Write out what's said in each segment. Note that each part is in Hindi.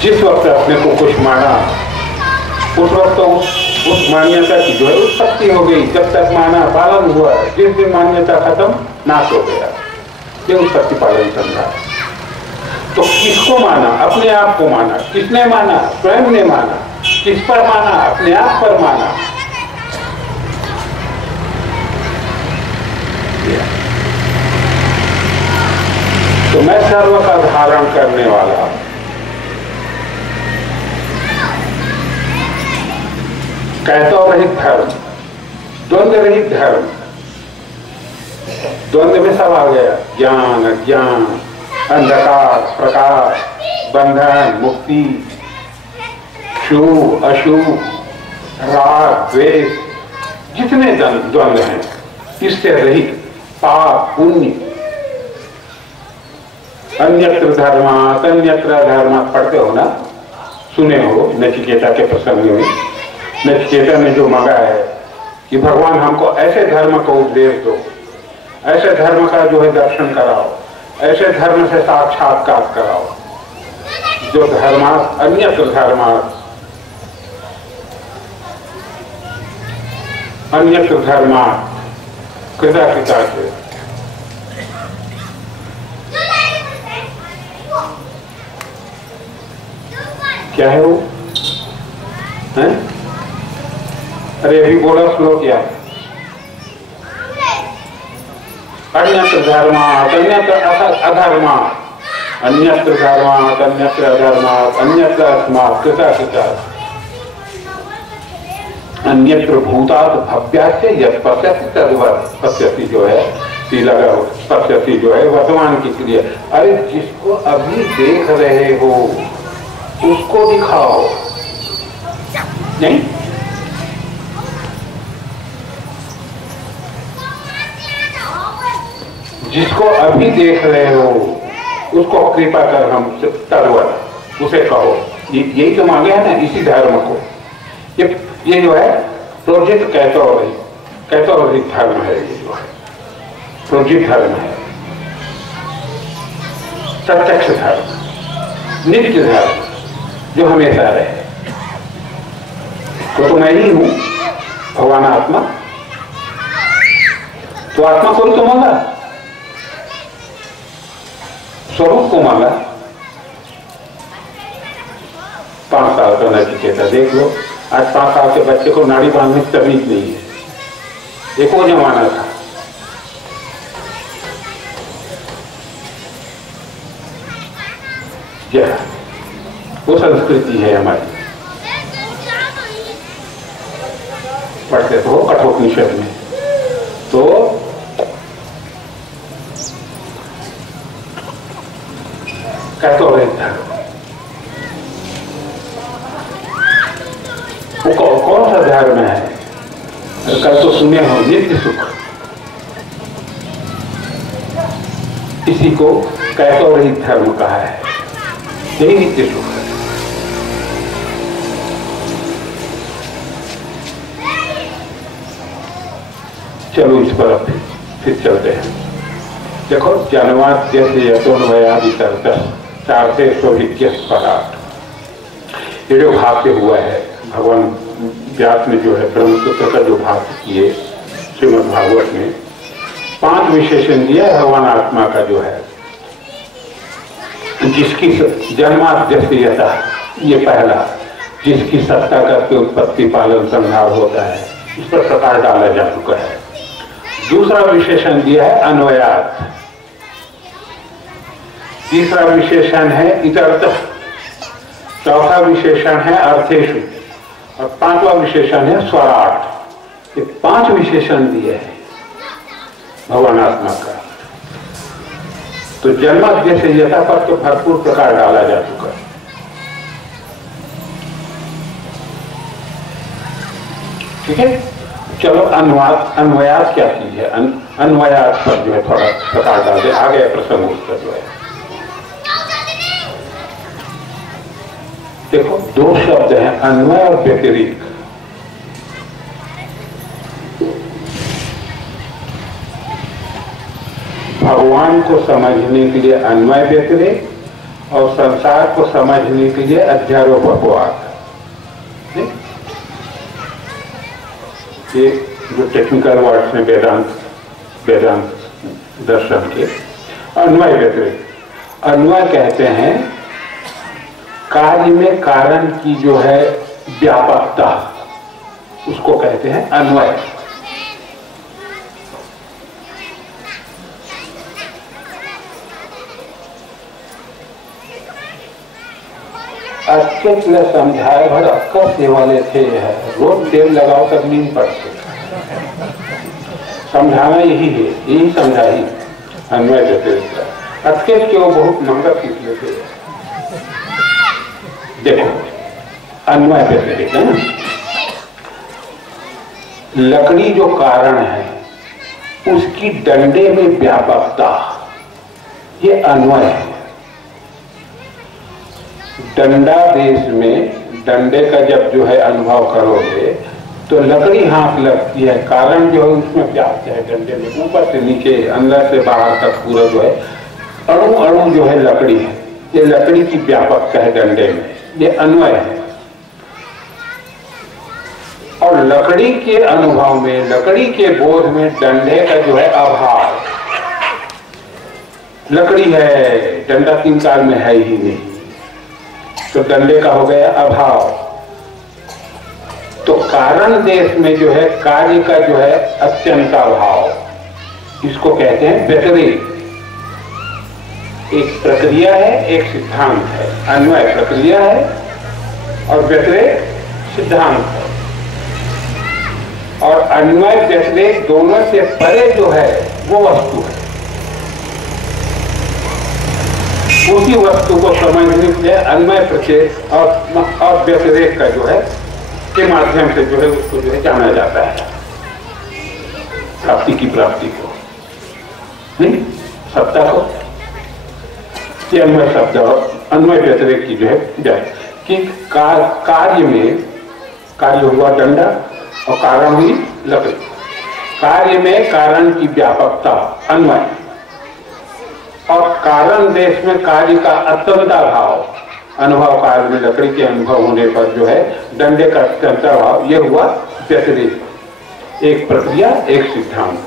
जिस वक्त अपने को कुछ माना उस वक्त तो उस मान्यता की जो है उत्पत्ति हो गई। जब तक माना पालन हुआ, जिस दिन मान्यता खत्म नाश हो गया, ये उत्पत्ति पालन संसार। तो किसको माना? अपने आप को माना। किसने माना? स्वयं ने माना। किस पर माना? अपने आप पर माना। तो मैं सर्व का धारण करने वाला, कैतो रहित धर्म, द्वंद्व रहित धर्म। द्वंद्व में सब आ गया, ज्ञान अज्ञान, अंधकार प्रकाश, बंधन मुक्ति, शुभ अशुभ, राग द्वेष, जितने द्वंद्व हैं इससे रहित, पाप पुण्य, अन्यत्र धर्मात् अन्यत्र अधर्मात् पढ़ते हो ना, सुने हो नचिकेता के प्रसंग में। नचिकेता ने जो मांगा है कि भगवान हमको ऐसे धर्म का उपदेश दो, ऐसे धर्म का जो है दर्शन कराओ, ऐसे धर्म से साक्षात्कार कराओ जो धर्मात् अन्यत्र धर्मात् अन्यत्र धर्मात् कृता कृता से। क्या है वो? है? अरे अभी बोला सुनो क्या? अन्यत्र धर्मात् अन्यत्र अधर्मात्, अन्यत्र धर्मात् अन्यत्र अधर्मात्, अन्यत्र अस्मात् कृता कृता, अन्यत्र भूतात् भव्यास्य यत् पश्यति तद्वत्। पश्यति जो है लगा, पश्यति जो है वर्तमान की क्रिया। अरे जिसको अभी देख रहे हो उसको दिखाओ, नहीं? जिसको अभी देख रहे हो उसको कृपा कर हम तद्वत् उसे कहो। यही तो मांगे है ना इसी धर्म को। ये जो है प्रोजित कैतोरिक धर्म है, ये जो है प्रोजित धर्म है, प्रत्यक्ष धर्म, नित्य धर्म जो हमेशा रहे। तो मैं ही हूं भगवान आत्मा, तो आत्मा को तो मांगा, स्वरूप को मांगा। 5 साल का नचिकेता देख लो, आज 5 साल के बच्चे को नाड़ी बांधने की तमीज नहीं है। एक वो जमाना था। वो संस्कृति है हमारी। पढ़ते तो कठोपनिषद में तो कहते रहता है वो कौन सा धर्म है? कल तो सुने हो नित्य सुख, इसी को कैतोरहित धर्म कहा है। यही नित्य सुख है। चलो इस पर फिर चलते हैं। देखो जनवाद जैसे यतोन्वयादि करता 4 से 121 पराठ ये जो भाष्य हुआ है, भगवान व्यास ने जो है ब्रह्मसूत्र का जो भाष्य किए श्रीमद् भागवत में 5 विशेषण दिया है भगवान आत्मा का जो है, जिसकी जन्माद्यस्यता, ये पहला, जिसकी सत्ता करके उत्पत्ति पालन संहार होता है, इस पर प्रकार डाला जा चुका है। दूसरा विशेषण दिया है अन्वयात्, तीसरा विशेषण है इतरतः, चौथा विशेषण है अर्थेषु और 5वां विशेषण है स्वराट। ये 5 विशेषण दिए हैं भगवान आत्मा का। तो जन्माद्यस्यता पर तो भरपूर प्रकार डाला जा चुका है। ठीक है, चलो अन्वयात क्या चीज है? अन्वयात पर जो है थोड़ा प्रकार डाल दे, आ गया प्रसंग उसका जो है। देखो 2 शब्द हैं, अन्वय और व्यतिरिक्त। भगवान को समझने के लिए अन्वय व्यतिरेक और संसार को समझने के लिए अध्यारोप अपवाद। ये जो टेक्निकल वर्ड्स में वेदांत दर्शन के अन्वय व्यतिरिक्त, अन्वय कहते हैं कार्य में कारण की जो है व्यापकता, उसको कहते हैं अन्वय। अच्छे से समझाए भर अक्का से वाले थे, रोज तेल लगाओ तक नींद पड़ती। समझाना यही है, यही समझा ही अन्वय व्यतिरिक्त। अच्छे के वो बहुत महंगा सीख लेते हैं। देखो अन्वय व्यतिरिक्त है ना, लकड़ी जो कारण है उसकी डंडे में व्यापकता, ये अन्वय है। डंडा देश में डंडे का जब जो है अनुभव करोगे तो लकड़ी हाथ लगती है, कारण जो है उसमें व्याप्त है डंडे में, ऊपर से नीचे अंदर से बाहर तक पूरा जो है अणु अणु जो है लकड़ी है। ये लकड़ी की व्यापकता है डंडे में, ये अन्वय है। और लकड़ी के अनुभव में, लकड़ी के बोध में डंडे का जो है अभाव। लकड़ी है, डंडा 3 काल में है ही नहीं, तो डंडे का हो गया अभाव। तो कारण देश में जो है कार्य का जो है अत्यंत अभाव, इसको कहते हैं व्यतिरेक। एक प्रक्रिया है, एक सिद्धांत है। अन्वय प्रक्रिया है और व्यतिरेक सिद्धांत है। और अन्वय व्यतिरेक दोनों से परे जो है वो वस्तु है। उसी वस्तु को समझने के लिए अन्वय प्रत्यय और व्यतिरेक का जो है के माध्यम से जो है उसको जो है जाना जाता है, प्राप्ति की प्राप्ति को, नहीं सत्ता को। ये अन्वय शब्द और अन्वय व्यतिरेक की जो है जाए कि कार्य में, कार्य हुआ डंडा और कारण हुई लकड़ी। कार्य में कारण की व्यापकता अन्वय, और कारण देश में कार्य का अत्यंता भाव, अनुभव कार्य में लकड़ी के अनुभव होने पर जो है डंडे का अत्यंता भाव, यह हुआ व्यतिरेक। एक प्रक्रिया, एक सिद्धांत।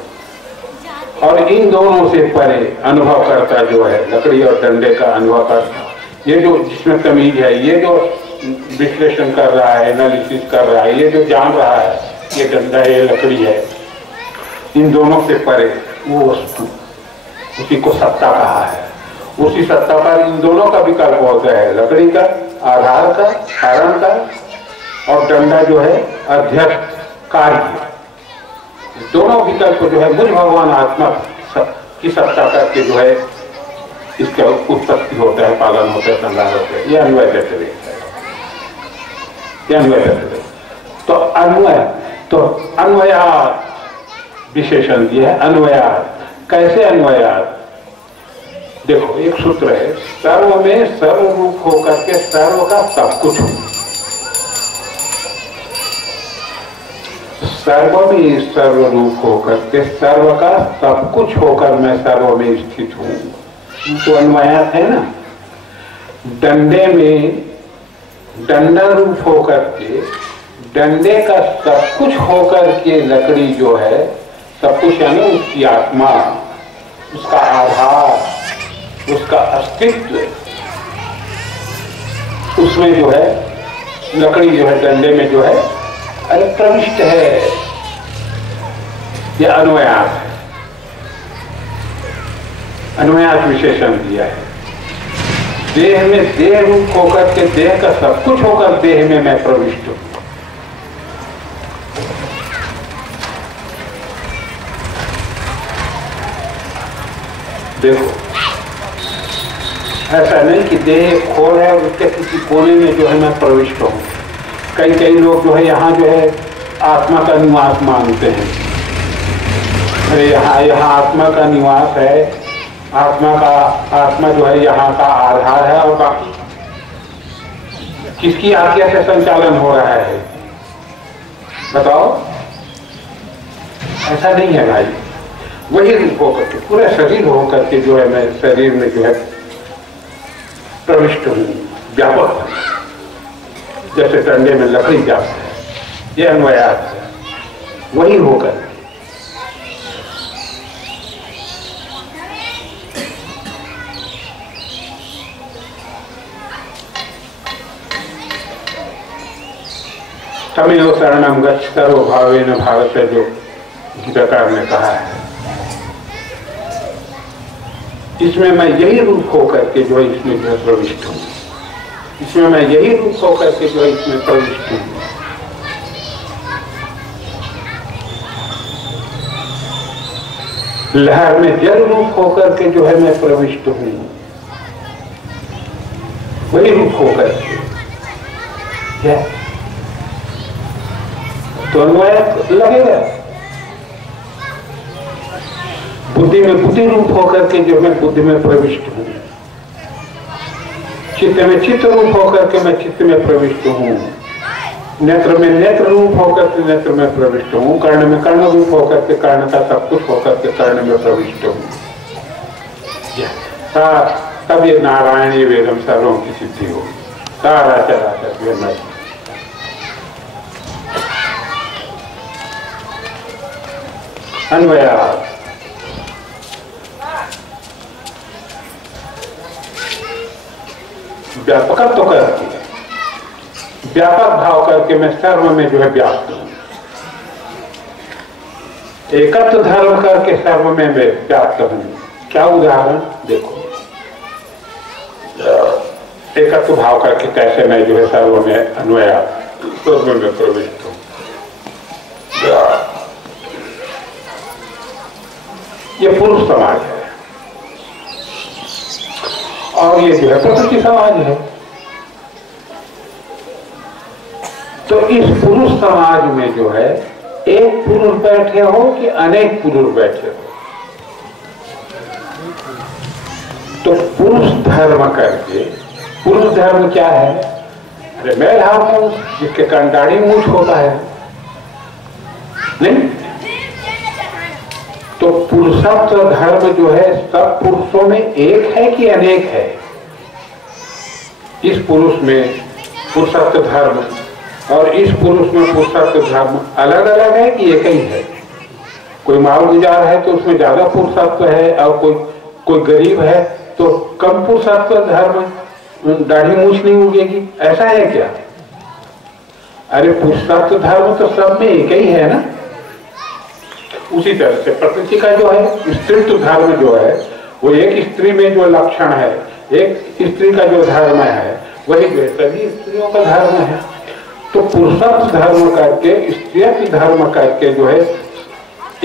और इन दोनों से परे अनुभव करता जो है लकड़ी और डंडे का अनुभव करता, ये जो जिसमें तमीज है, ये जो विश्लेषण कर रहा है, एनालिसिस कर रहा है, ये जो जान रहा है ये डंडा है, ये लकड़ी है, इन दोनों से परे वो वस्तु, उसी को सत्ता कहा है। उसी सत्ता पर इन दोनों का विकल्प होता है, लकड़ी का, आधार का, कारण का, और डंडा जो है अध्यक्ष कार्य। दोनों विकल्प जो है मुझ भगवान आत्मा की सत्ता करके जो है इसका उत्पत्ति होता है, पालन होता है, संहार होता है। यह अन्वय व्यतिरेक है, यह अन्वय व्यतिरेक। तो अन्वयात विशेषण दिया है। अन्वयात कैसे? अन्वयात देखो एक सूत्र है, सर्व में सर्वरूप होकर के सर्व का सब कुछ हो। सर्व में सर्वरूप होकर के सर्व का सब कुछ होकर मैं सर्व में स्थित हूं, तो अन्वयात है ना। डंडे में डंडा रूप होकर के, डंडे का सब कुछ होकर के लकड़ी जो है, सब कुछ यानी उसकी आत्मा, उसका आधार, उसका अस्तित्व, उसमें जो है लकड़ी जो है डंडे में जो है अरे प्रविष्ट है। यह अन्वयात है, अन्वयात विशेषण दिया है। देह में देह रूप होकर के, देह का सब कुछ होकर देह में मैं प्रविष्ट हूं। देखो ऐसा नहीं कि देह खोल है और उसके किसी कोने में जो है मैं प्रविष्ट हूं। कई लोग जो है यहाँ जो है आत्मा का निवास मानते हैं। अरे यहाँ आत्मा का निवास है, आत्मा जो है यहाँ का आधार है, और बाकी किसकी आज्ञा से संचालन हो रहा है बताओ? ऐसा नहीं है भाई। वही रूप होकर के, पूरे शरीर होकर के जो है मैं शरीर में जो है प्रविष्ट हूं, व्यापक, जैसे डंडे में लकड़ी व्याप्त है, ये अन्वयार्थ है, वही होकर तमेव शरणं गच्छ सर्वभावेन भारत, जो गीताकार ने कहा है, इसमें मैं यही रूप होकर के जो है इसमें जो है प्रविष्ट हूं, इसमें मैं यही रूप होकर के जो है इसमें प्रविष्ट हूं। लहर में जल रूप होकर के जो है मैं प्रविष्ट हूं, वही रूप होकर के तो अन्वय लगेगा। बुद्धि में बुद्धि रूप होकर के जो मैं बुद्धि में प्रविष्ट हूं, चित्त में चित्त रूप होकर के मैं चित्त में प्रविष्ट हूं, नेत्र में नेत्र रूप होकर के नेत्र में प्रविष्ट हूं, कर्ण में कर्ण रूप होकर के कर्ण का सब कुछ होकर के कर्ण में प्रविष्ट हूं। तब ये नारायणी वेदम सर्वों की सिद्धि हो, सारा चराचर मैं अन्वयार्थ। व्यापकत्व करके, व्यापक भाव करके मैं सर्व में जो है व्याप्त हूं, एकत्व धर्म करके सर्व में मैं व्याप्त हूं। क्या उदाहरण देखो, एकत्व भाव करके कैसे मैं जो है सर्व में अन्वयार्थ सर्व में प्रविष्ट हूं। ये पुरुष समाज है और ये जो है प्रकृति समाज है। तो इस पुरुष समाज में जो है एक पुरुष बैठे हो कि अनेक पुरुष बैठे हो, तो पुरुष धर्म करके, पुरुष धर्म क्या है? अरे मैं हूं जिसके कारण दाढ़ी मूछ होता है, नहीं? तो पुरुषत्व धर्म जो है सब पुरुषों में एक है कि अनेक है? इस पुरुष में पुरुषत्व धर्म और इस पुरुष में पुरुषत्व धर्म अलग अलग है कि एक ही है? कोई माल गुजार है तो उसमें ज्यादा पुरुषत्व है और कोई गरीब है तो कम पुरुषत्व धर्म, दाढ़ी मूछ नहीं उगेगी, ऐसा है क्या? अरे पुरुषत्व धर्म तो सब में एक ही है ना। उसी तरह से प्रकृति का जो है स्त्रीत्व धर्म जो है वो एक स्त्री में जो लक्षण है, एक स्त्री का जो धर्म है वही सभी स्त्रियों का धर्म है। तो पुरुषत्व धर्म करके स्त्रीत्व धर्म करके जो है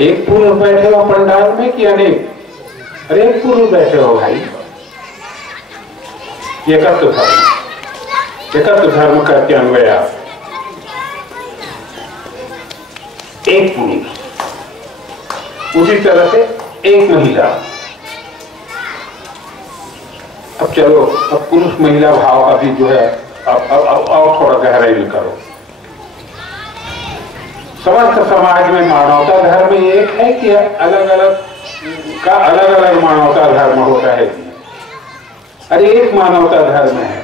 एक पुरुष बैठे हो पंडाल में कि अनेक? अरे एक पुरुष बैठे हो भाई। एकत्व धर्म, एकत्व धर्म करके अन्वयार्थ एक पुरुष, उसी तरह से एक महिला। अब चलो, अब पुरुष महिला भाव अभी जो है अब और थोड़ा गहराई में करो। समस्त समाज में मानवता धर्म एक है कि अलग अलग का अलग अलग मानवता धर्म होता है? अरे एक मानवता धर्म है,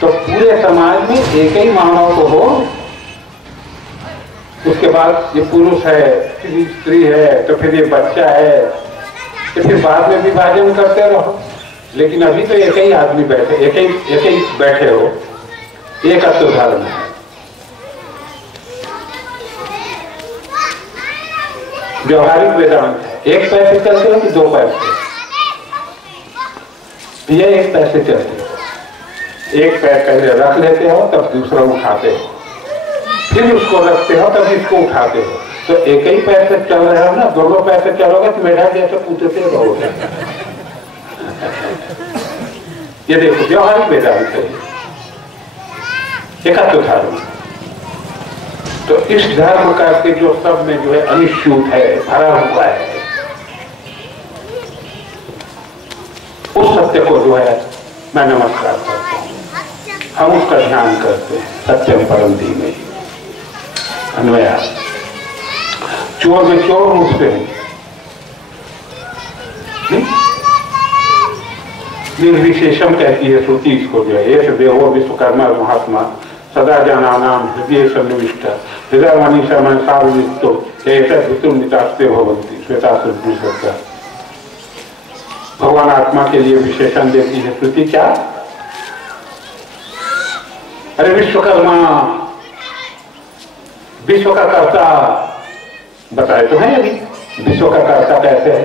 तो पूरे समाज में एक ही मानव तो हो। उसके बाद ये पुरुष है, फिर स्त्री है, तो फिर ये बच्चा है, तो फिर बाद में विभाजन करते रहो। लेकिन अभी तो एक ही आदमी बैठे, एक ही बैठे हो, एक अत्व धर्म है। व्यवहारिक वेदांत है, एक पैर से चलते हो कि दो पैर से? ये एक पैर से चलते हो, एक पैर पहले रख लेते हो तब दूसरा उठाते हो, फिर उसको रखते हो तब इसको उठाते हो। तो एक ही पैर से चल रहे हो ना, दोनों पैर से चलोगे तो मेढा जैसे कूदते रहोगे। ये देखो व्यवहारिक वेदांत है, एकत्व धर्म। तो इस धर्म करके जो सब में जो है अनिश्चित है, भरा हुआ है, उस सत्य को जो है मैं नमस्कार करता हूँ। हम उसका ध्यान करते हैं। सत्यम परम धीमहि अन्वयार्थ। चोर में चोर रूप से निर्विशेषम कहती है श्रुति इसको जो है। ये देवो विश्वकर्मा महात्मा सदा जाना नाम हृदय सन्निविष्ट हृदय मनीषा मन सावितो नितास्ते भवंती श्वेता। भगवान आत्मा के लिए विशेषण देती है श्रुति। क्या? अरे विश्वकर्मा, विश्व का कर्ता बताए तो है। अभी विश्व का कर्ता कैसे है?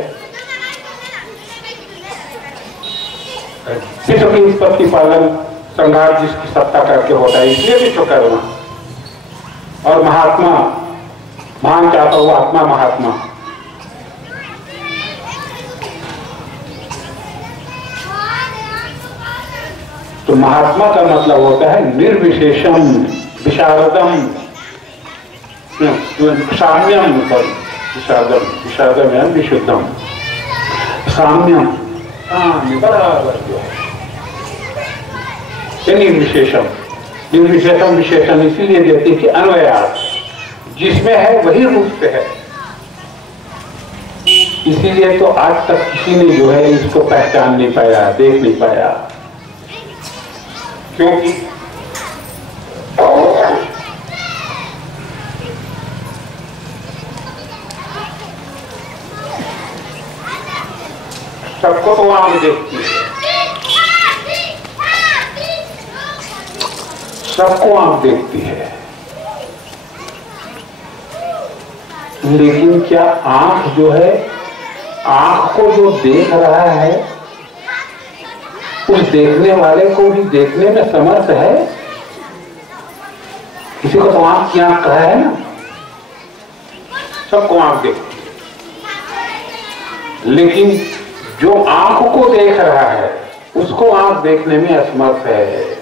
विश्व की उत्पत्ति पालन संहार जिसकी सत्ता करके होता है, इसलिए विश्वकर्मा। और महात्मा, महान चाहता हुआ आत्मा महात्मा। तो महात्मा का मतलब होता है निर्विशेषम विशारदम साम्यम, विशारदम है विशुद्धम, साम्यम बराबर जो है निर्विशेषम। निर्विशेषम विशेषण इसीलिए देती कि अन्वयार्थ, जिसमें है वही रूप से है। इसीलिए तो आज तक किसी ने जो है इसको पहचान नहीं पाया, देख नहीं पाया। क्योंकि सबको तो आंख देखती है, सबको आंख देखती है, लेकिन क्या आंख जो है, आंख को जो देख रहा है उस देखने वाले को भी देखने में समर्थ है? किसी को तो आंख की आंख कहा है ना, सबको आंख देखती है, लेकिन जो आंख को देख रहा है उसको आंख देखने में असमर्थ है।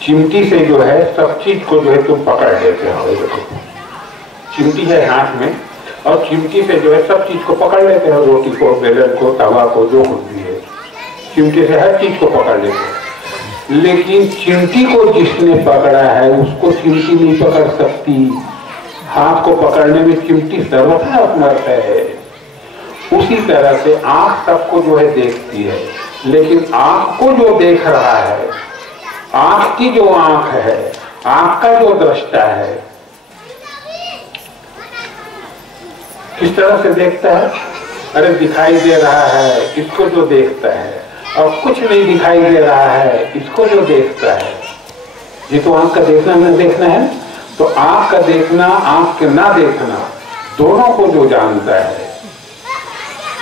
चिमटी से जो है सब चीज को जो है तुम पकड़ लेते हो। देखो चिमटी है हाथ में, और चिमटी से जो है सब चीज को पकड़ लेते हो, रोटी को, बेलन को, तवा को, जो कुछ भी है, चिमटी से हर चीज को पकड़ लेते हो। लेकिन चिमटी को जिसने पकड़ा है उसको चिमटी नहीं पकड़ सकती। हाथ को पकड़ने में चिमटी सर्वथा असमर्थ है। उसी तरह से आंख सबको जो है देखती है, लेकिन आंख को जो देख रहा है, आंख की जो आंख है, आंख का जो दृष्टा है, किस तरह से देखता है? अरे दिखाई दे रहा है इसको जो देखता है, और कुछ नहीं दिखाई दे रहा है इसको जो देखता है। ये तो आंख का देखना न देखना है। तो आंख का देखना, आंख के ना देखना, दोनों को जो जानता है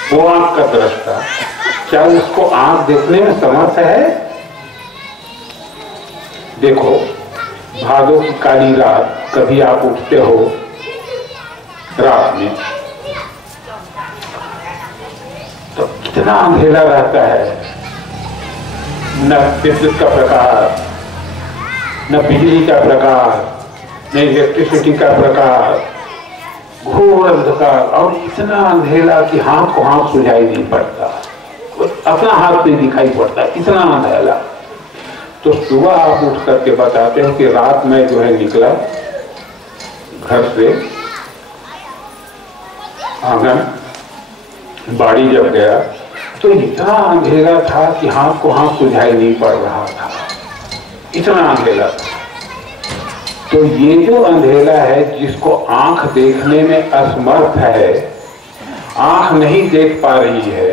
वो आंख का दृष्टा, क्या उसको आंख देखने में समर्थ है? देखो भादों की काली रात, कभी आप उठते हो रात में तो कितना अंधेरा रहता है, न विद्युत का प्रकाश, न बिजली का प्रकाश, न इलेक्ट्रिसिटी का प्रकाश, घोर अंधकार, और इतना अंधेरा कि हाथ को हाथ सुझाई नहीं पड़ता, अपना हाथ नहीं दिखाई पड़ता, इतना अंधेरा। तो सुबह आप उठ करके बताते हो कि रात में जो है निकला घर से, आंगन बाड़ी जब गया तो इतना अंधेरा था कि हाथ को हाथ सुझाई नहीं पड़ रहा था, इतना अंधेरा था। तो ये जो अंधेरा है जिसको आंख देखने में असमर्थ है, आंख नहीं देख पा रही है,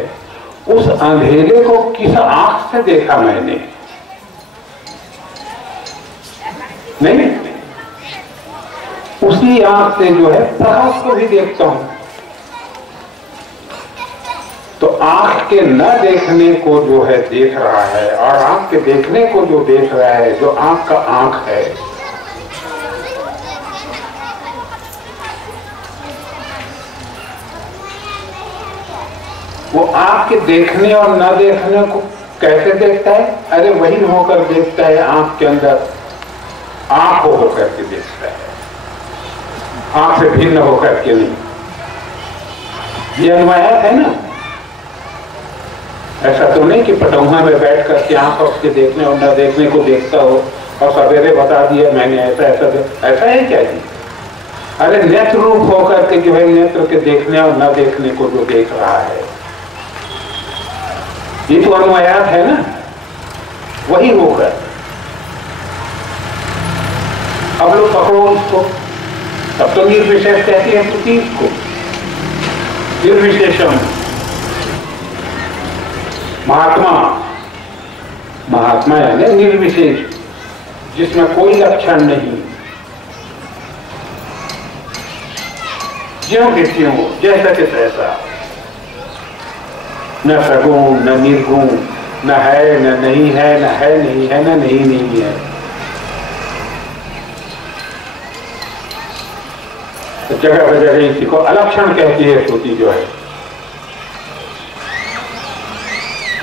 उस अंधेरे को किस आंख से देखा मैंने? नहीं, उसी आंख से जो है प्रकाश को भी देखता हूं। तो आंख के न देखने को जो है देख रहा है, और आंख के देखने को जो देख रहा है, जो आंख का आंख है, वो आंख के देखने और न देखने को कैसे देखता है? अरे वही होकर देखता है, आंख के अंदर आंख होकर के देखता है, आंख से भिन्न होकर के नहीं। ये अन्वयात है ना। ऐसा तो नहीं कि पटौहा में बैठ करके आंख उसके देखने और न देखने को देखता हो और सवेरे बता दिया मैंने ऐसा ऐसा। ऐसा है क्या जी? अरे नेत्र रूप होकर के जो है नेत्र के देखने और न देखने को जो देख रहा है, ये तो अन्वयात है ना, वही होगा। अब लोग पकड़ो इसको, तब तो निर्विशेष कहते हैं तो इसको निर्विशेषम। महात्मा, महात्मा यानी निर्विशेष, जिसमें कोई लक्षण नहीं, ज्यों के त्यों, जैसा कि तैसा, न सगुण न निर्गुण, न है न नहीं है, न है नहीं है, न नहीं नहीं है। तो जगह जगह इसी को अलक्षण कहती है श्रुति जो है।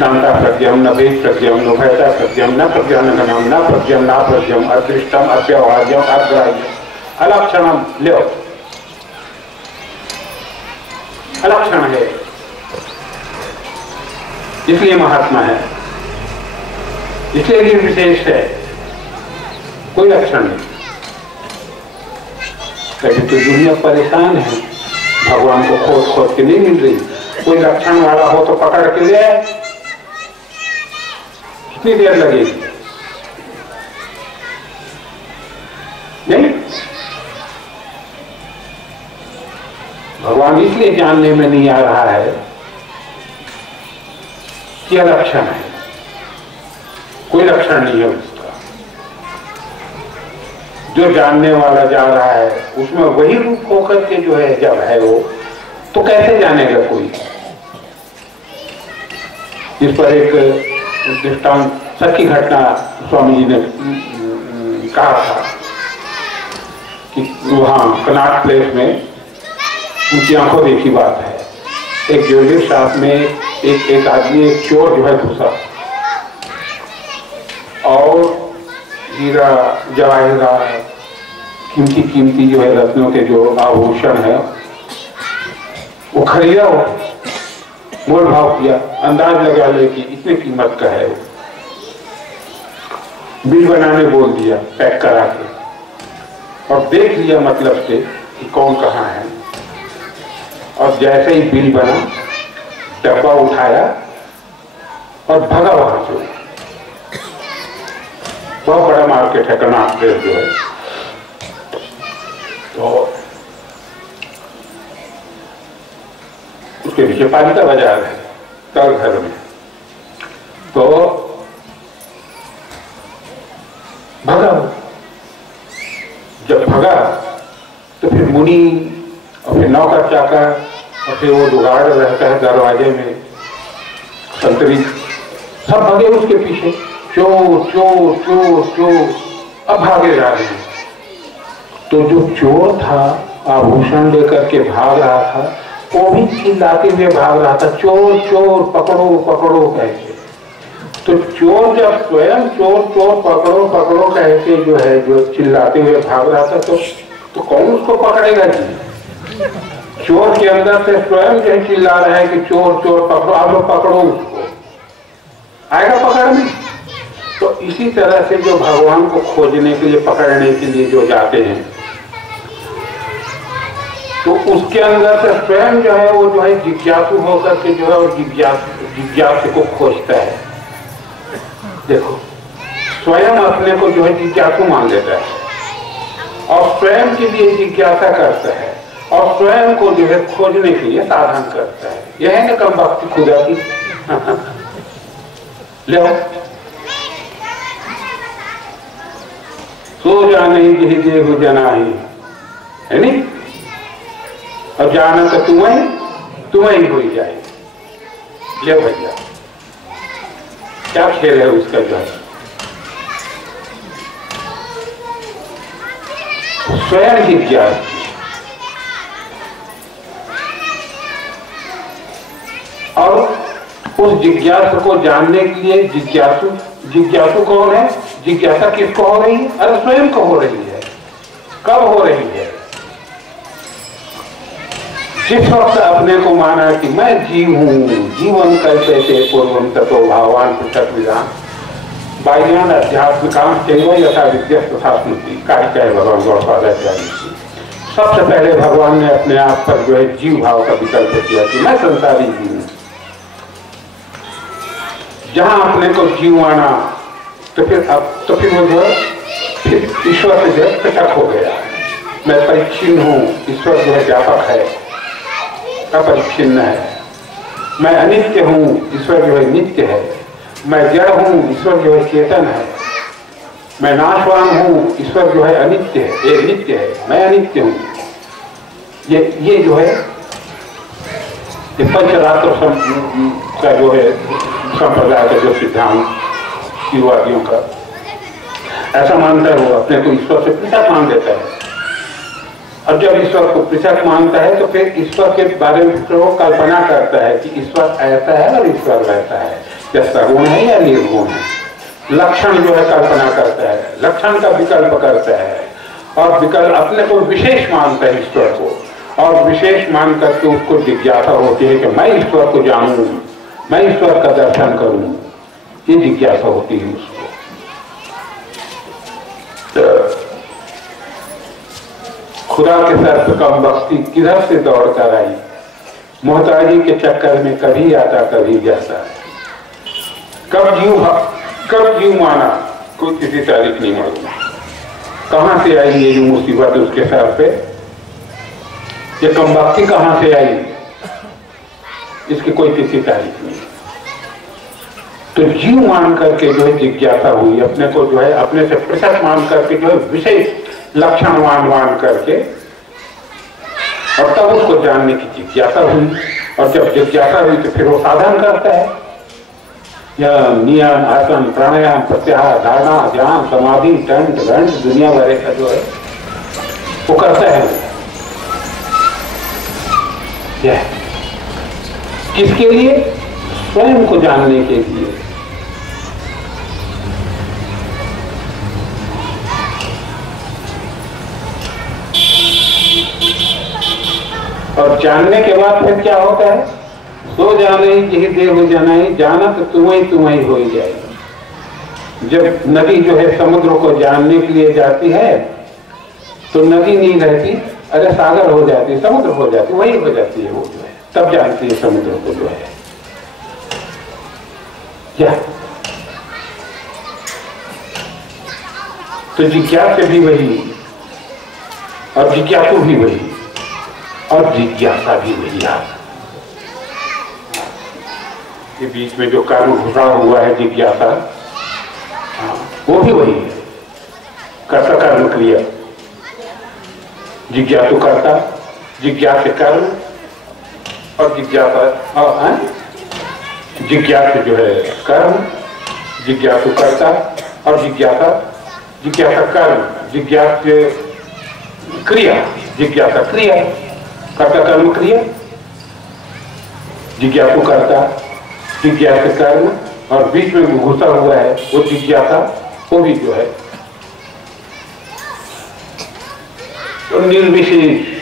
नामता प्रज्ञम न भेद प्रज्ञम न भयता प्रज्ञम न प्रज्ञानगणम न प्रज्ञम न प्रज्ञम अदृष्टम अव्यवहार्यम अग्राह्यम अलक्षणम। लो, अलक्षण है, इसलिए महात्मा है, इसलिए निर्विशेष है, कोई लक्षण नहीं। कभी तो दुनिया परेशान है, भगवान को खोज खोज के नहीं मिल रही। कोई लक्षण वाला हो तो पकड़ के ले आए, कितनी देर लगेगी? नहीं, भगवान इसलिए जानने में नहीं आ रहा है कि लक्षण है, कोई लक्षण नहीं है उसका। जो जानने वाला जा रहा है उसमें वही रूप होकर के जो है, जब है वो, तो कैसे जानेगा कोई? इस पर एक दृष्टांत, सच्ची घटना स्वामी जी ने कहा था कि वहां कनाट प्लेस में उनकी आंखों देखी बात है। एक ज्वेलरी शॉप में एक आदमी, एक चोर जो है घुसा और हीरा जवाहरात कीमती कीमती जो है रत्नों के जो आभूषण है वो खरीदा, मोल भाव किया, अंदाज लगा ले कि इतनी कीमत का है। बिल बनाने बोल दिया पैक करा के, और देख लिया मतलब से कि कौन कहाँ है। और जैसे ही बिल बना, डब्बा उठाया और भगा वहां से। बहुत बड़ा मार्केट है कनाट प्लेस जो है। तो उसके पीछे पालिका बाजार है तर घर में। तो भगा, जब भगा तो फिर मुनि और फिर नौकर चाकर और फिर वो जुगाड़ रहता है दरवाजे में, संतरी, सब भगे उसके पीछे, चोर चोर चोर चोर, अब भागे जा रहे हैं। तो जो चोर था आभूषण लेकर के भाग रहा था, वो भी चिल्लाते हुए भाग रहा था, चोर चोर पकड़ो पकड़ो कहके। तो चोर जब स्वयं चोर चोर पकड़ो पकड़ो कहके जो है, जो चिल्लाते हुए भाग रहा था, तो कौन उसको पकड़ेगा जी? चोर के अंदर से स्वयं जो चिल्ला रहे हैं कि चोर चोर पकड़ो, आप लोग पकड़ो उसको, आएगा पकड़ने? तो इसी तरह से जो भगवान को खोजने के लिए, पकड़ने के लिए जो जाते हैं, तो उसके अंदर से स्वयं जो है वो जो है जिज्ञासु होकर के जो है वो जिज्ञासु को खोजता है। देखो, स्वयं अपने को जो है जिज्ञासु मान लेता है और स्वयं के लिए जिज्ञासा करता है और स्वयं को जो है खोजने के लिए साधन करता है। यह है ना कम भक्ति खुदा की। ले सो जा नहीं जी देहु जना ही, है नहीं? और जाना तो तुम्हें ही हो जाए। ले भैया, क्या खेल है उसका जो है, स्वयं जिज्ञासा। और उस जिज्ञासु को जानने के लिए जिज्ञासु कौन है? जिज्ञासा किसको हो रही है? अरे स्वयं को हो रही है। कब हो रही है? जिस वक्त अपने को माना कि मैं जीव हूं, जीवन कैसे थे पूर्वम ततो भावान पृथक विधान बाह्यान अध्यात्म काम चैव यथा विद्या तथा स्मृति कारिका है भगवान गौड़पादाचार्य जी। सबसे पहले भगवान ने अपने आप पर जो है जीव भाव का विकल्प किया कि मैं संसारी जीव हूं। जहां अपने को जीव माना तो फिर वो जो है फिर ईश्वर से जो है पृथक हो गया। मैं परिच्छिन्न हूँ, ईश्वर जो है व्यापक है, अपरिच्छिन्न है। मैं अनित्य हूँ, ईश्वर जो है नित्य है। मैं जड़ हूँ, ईश्वर जो है चेतन है। मैं नाशवान हूँ, ईश्वर जो है अनित्य है, ये नित्य है। मैं अनित्य हूँ। ये जो है ये पंचरात्र का जो है संप्रदाय का जो सिद्धांत युवादियों का ऐसा मानता है, वो अपने को ईश्वर से पृथक मान देता है। और जब ईश्वर को पृथक मानता है तो फिर ईश्वर के बारे में वो कल्पना करता है कि ईश्वर ऐसा है और ईश्वर वैसा है, या सगुण है या निर्गुण है। लक्षण जो है कल्पना करता है, लक्षण का विकल्प करता है, और विकल्प अपने को विशेष मानता है ईश्वर को, और विशेष मान करके उसको जिज्ञासा होती है कि मैं ईश्वर को जानूं, मैं ईश्वर का दर्शन करूं, ये जिज्ञासा होती है उसको। खुदा के सर पे कम बख्ती किधर से दौड़ कर आई, मोहताजी के चक्कर में कभी आता कभी जाता। कब जीव माना कोई किसी तारीख नहीं मालूम। कहां से आई ये जो मुसीबत उसके सर पे, ये कम बख्ती कहां से आई, इसकी कोई किसी तारीख नहीं। तो जीव मान करके जो है जिज्ञासा हुई, अपने को जो है अपने से पृथक मान करके जो है विशेष लक्षण मान करके, और तब उसको जानने की जिज्ञासा हुई। और जब जिज्ञासा हुई तो फिर वो साधन करता है, या नियम आसन प्राणायाम प्रत्याहार धारणा ध्यान समाधि टंट घंट दुनिया भर का जो है वो करता है। यह किसके लिए? स्वयं को जानने के लिए। और जानने के बाद फिर क्या होता है? सो जाने यही देह हो जाना ही, जाना तो तुम्हें हो ही जाएगी। जब नदी जो है समुद्र को जानने के लिए जाती है तो नदी नहीं रहती, अरे सागर हो जाती है, समुद्र हो जाती है, वही हो जाती है वो जो है, तब जानती है समुद्र को जो है। क्या तो जिज्ञासा भी वही, और जिज्ञासु भी वही, और जिज्ञासा भी वही। आप के बीच में जो कर्म घुसा हुआ है जिज्ञासा, वो भी वही है। कर्ता कर्म क्रिया, जिज्ञासु कर्ता, जिज्ञास कर्म, और जिज्ञासा जिज्ञास जो है कर्म, जिज्ञासु कर्ता, और जिज्ञासा कर्म, जिज्ञास क्रिया, जिज्ञासा क्रिया, कर्ता कर्म क्रिया, जिज्ञासु कर्ता, जिज्ञासा कर्म, और बीच में घुसा हुआ है वो जिज्ञासा, वो भी जो है तो निर्विशेष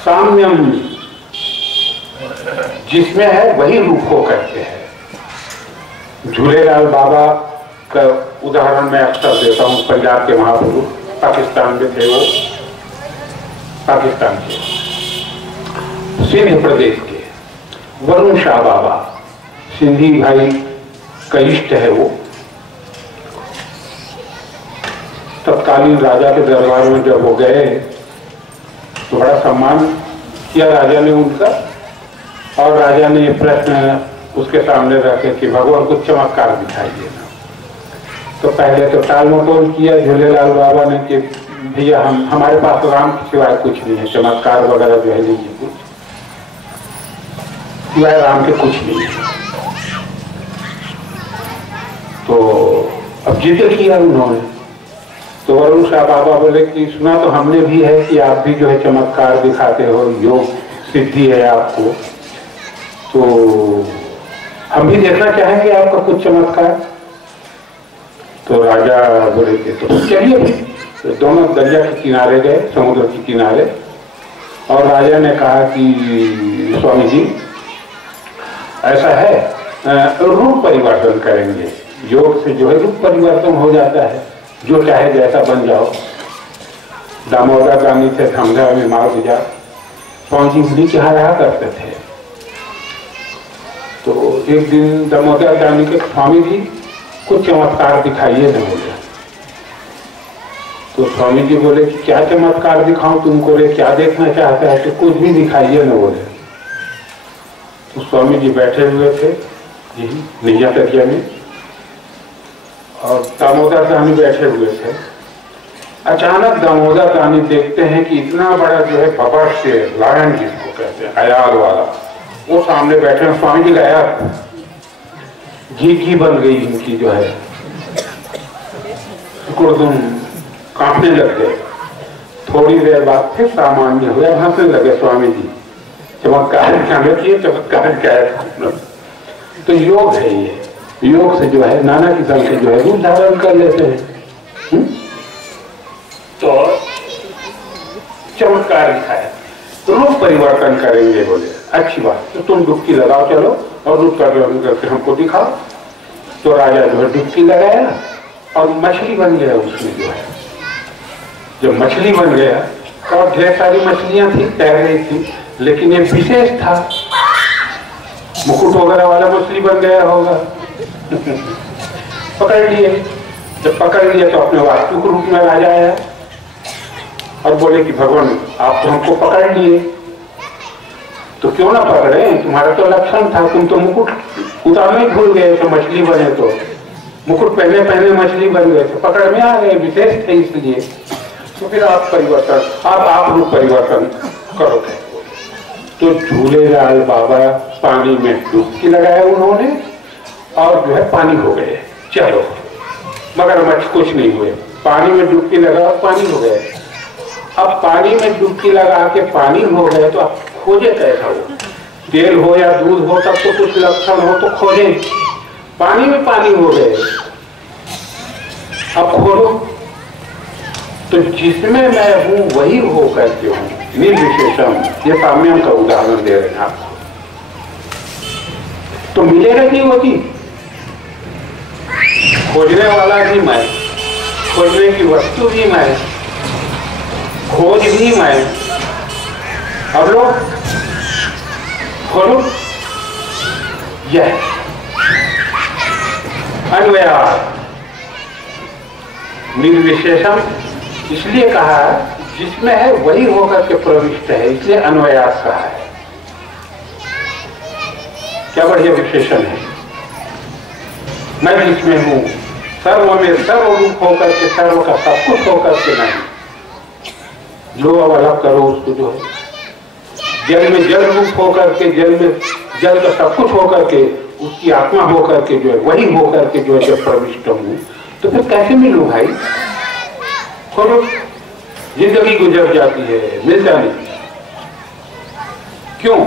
साम्यम जिसमें है वही रूप को कहते हैं। झूलेलाल बाबा का उदाहरण मैं अक्सर देता हूँ। पंजाब के महापुरुष, पाकिस्तान में थे वो, पाकिस्तान के सिंध प्रदेश के वरुण शाह बाबा, सिंधी भाई का इष्ट है वो। तत्कालीन राजा के दरबार में जब वो गए तो बड़ा सम्मान किया राजा ने उनका, और राजा ने ये प्रश्न उसके सामने रखे कि भगवान कुछ चमत्कार दिखाई देना। तो पहले तो टाल मटोल किया झूलेलाल बाबा ने कि भैया हमारे पास तो राम के सिवाय कुछ नहीं है, चमत्कार वगैरह जो है लीजिए, कुछ सिवाय राम के कुछ नहीं है। तो अब जिक्र किया उन्होंने, तो वरुण शाह बाबा बोले कि सुना तो हमने भी है कि आप भी जो है चमत्कार दिखाते हो, योग सिद्धि है आपको, तो हम भी देखना चाहेंगे आपका कुछ चमत्कार। तो राजा बोले कि तो चलिए। तो दोनों दरिया के किनारे गए, समुद्र के किनारे, और राजा ने कहा कि स्वामी जी ऐसा है, रूप परिवर्तन करेंगे, योग से जो है रूप परिवर्तन हो जाता है, जो चाहे जैसा बन जाओ। दामोदर गांधी थे धमधा में मार दिया, स्वामी जी बुरी क्या रहा करते थे। तो एक दिन दामोदर दानी के स्वामी जी कुछ चमत्कार दिखाइए न बोले। तो स्वामी जी बोले कि क्या चमत्कार दिखाऊं तुमको रे, क्या देखना चाहता है? तो कुछ भी दिखाइए न बोले। तो स्वामी जी बैठे हुए थे यही नैया तकिया में और दामोदर दानी बैठे हुए थे। अचानक दामोदर दानी देखते हैं कि इतना बड़ा जो है बबर शेर, लायन जिसको कहते हैं, अयाल वाला, वो सामने बैठे हैं। स्वामी जी का अयाल घी बन गई इनकी जो है, कुर्दुम कांपने लग गए। थोड़ी देर बाद फिर सामान्य हुए, हंसने लगे स्वामी जी। चमत्कार चमत्कार क्या है? तो योग है ये, योग से जो है नाना किस्म के जो है रूप धारण कर लेते हैं। तो चमत्कार दिखाया, तो रूप परिवर्तन करेंगे बोले, अच्छी बात, तो तुम डुबकी लगाओ चलो और रूप परिवर्तन करके हमको दिखाओ। तो राजा जो है डुबकी लगाया और मछली बन गया उसमें जो है। जब मछली बन गया और ढेर सारी मछलियां थी, तैर रही थी, लेकिन ये विशेष था, मुकुट वगैरह वाला मछली बन गया होगा। पकड़ लिए, जब पकड़ लिया तो अपने वास्तविक रूप में राजा आया और बोले कि भगवान आप तो हमको पकड़ लिए, तो क्यों ना पकड़े, तुम्हारा तो लक्षण था, तुम तो मुकुट उतारने भूल गए तो मछली बने, तो मुकुट पहले पहले मछली बन गए तो पकड़ में आ गए, विशेष थे इसलिए। तो फिर आप परिवर्तन, आप रूप परिवर्तन करोगे। तो झूलेलाल बाबा पानी में डुबकी लगाया उन्होंने और जो है पानी हो गए। चलो मगरमच्छ कुछ नहीं हुए, पानी में डुबकी लगा और पानी हो गए। अब पानी में डुबकी लगा के पानी हो गए तो आप खोजे कैसा हो, तेल हो या दूध हो, तब तो कुछ लक्षण हो तो खोजे। पानी में पानी हो गए, अब खोलो तो जिसमें मैं हूं वही हो करके हूं, निर्विशेषम। ये साम्यम का उदाहरण दे रहे हैं आपको। तो मिलेगा कि वो चीज, खोजने वाला भी मैं, खोजने की वस्तु भी मैं, खोज भी मैं। अब लोग खोलो, यह अन्वयार निर्विशेषम इसलिए कहा जिसमें है वही होकर के प्रविष्ट है, इसलिए अन्वयास कहा है। क्या बढ़िया विशेषण है। मैं जिसमें हूं, सर्व में सर्वरूप होकर के, सर्व का सब कुछ होकर के नहीं। जो अब अलग करो उसको, जो है जल में जल रूप होकर के, जल में जल का सब कुछ होकर के, उसकी आत्मा होकर के जो है वही होकर के जो है जब प्रविष्ट हूं, तो फिर कैसे मिलूं भाई? खोलो, जिंदगी गुजर जाती है, मिलता नहीं। क्यों?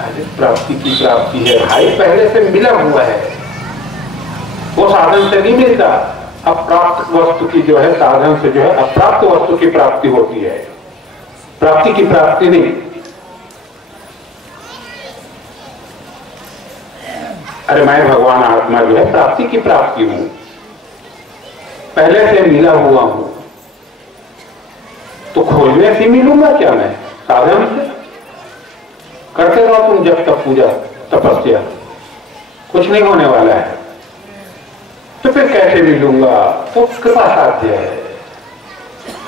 अरे प्राप्ति की प्राप्ति है भाई, पहले से मिला हुआ है, वो साधन से नहीं मिलता। अप्राप्त वस्तु की जो है साधन से जो है अप्राप्त वस्तु की प्राप्ति होती है, प्राप्ति की प्राप्ति नहीं। अरे मैं भगवान आत्मा जो है प्राप्ति की प्राप्ति हूं, पहले से मिला हुआ हूं, तो खोजने से मिलूंगा क्या मैं? साधन से करते रहो तुम जब तक पूजा तपस्या, कुछ नहीं होने वाला है। तो फिर कैसे मिलूंगा? तो कृपा साध्य है,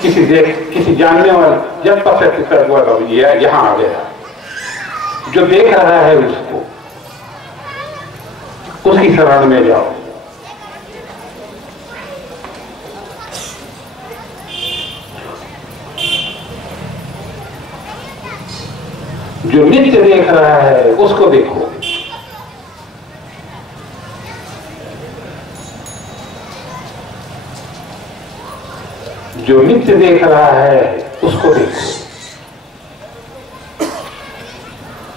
किसी जानने वाले, जब तक यहां आ गया, जो देख रहा है उसको, उसकी शरण में जाओ। जो नित्य देख रहा है उसको देखो। जो नित्य देख रहा है उसको देखो।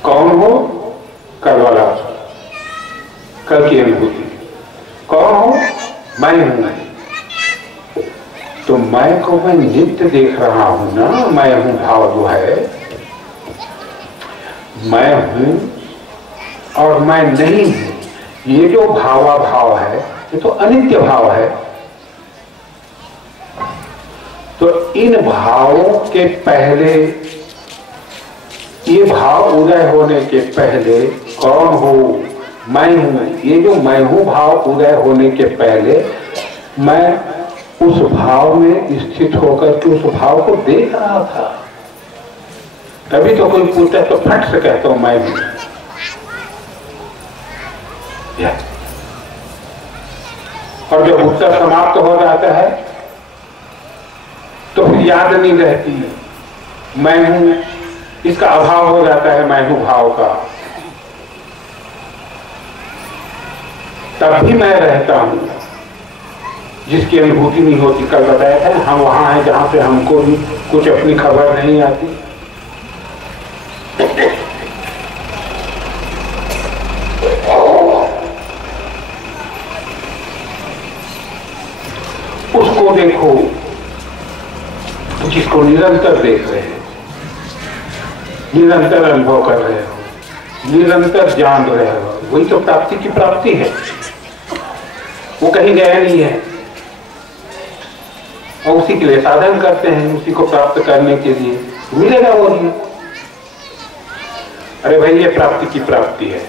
कौन हो? कल वाला, कल की अनुभूति। कौन हो? मैं हूं। मैं तो मैं को मैं नित्य देख रहा हूं ना, मैं हूं भाव जो है, मैं हूं और मैं नहीं हूं, ये जो भावा भाव है ये तो अनित्य भाव है। तो इन भावों के पहले ये भाव उदय होने के पहले कौन हो? मैं हूं। ये जो मैं हूं भाव उदय होने के पहले मैं उस भाव में स्थित होकर के उस भाव को देख रहा था। तभी तो कोई पूछता है तो फट से कहता हूं मैं हूं। और जब उत्तर समाप्त हो जाता है तो फिर याद नहीं रहती मैं हूं, इसका अभाव हो जाता है मैं हूं भाव का। तब भी मैं रहता हूं जिसकी अनुभूति नहीं होती। कल बताया था हम वहां हैं जहां से हमको भी कुछ अपनी खबर नहीं आती। उसको देखो जिसको निरंतर देख रहे हो, निरंतर अनुभव कर रहे हो, निरंतर जान रहे हो, वही तो प्राप्ति की प्राप्ति है। वो कहीं गया नहीं है और उसी के लिए साधन करते हैं, उसी को प्राप्त करने के लिए मिलेगा वो नहीं। अरे भाई ये प्राप्ति की प्राप्ति है।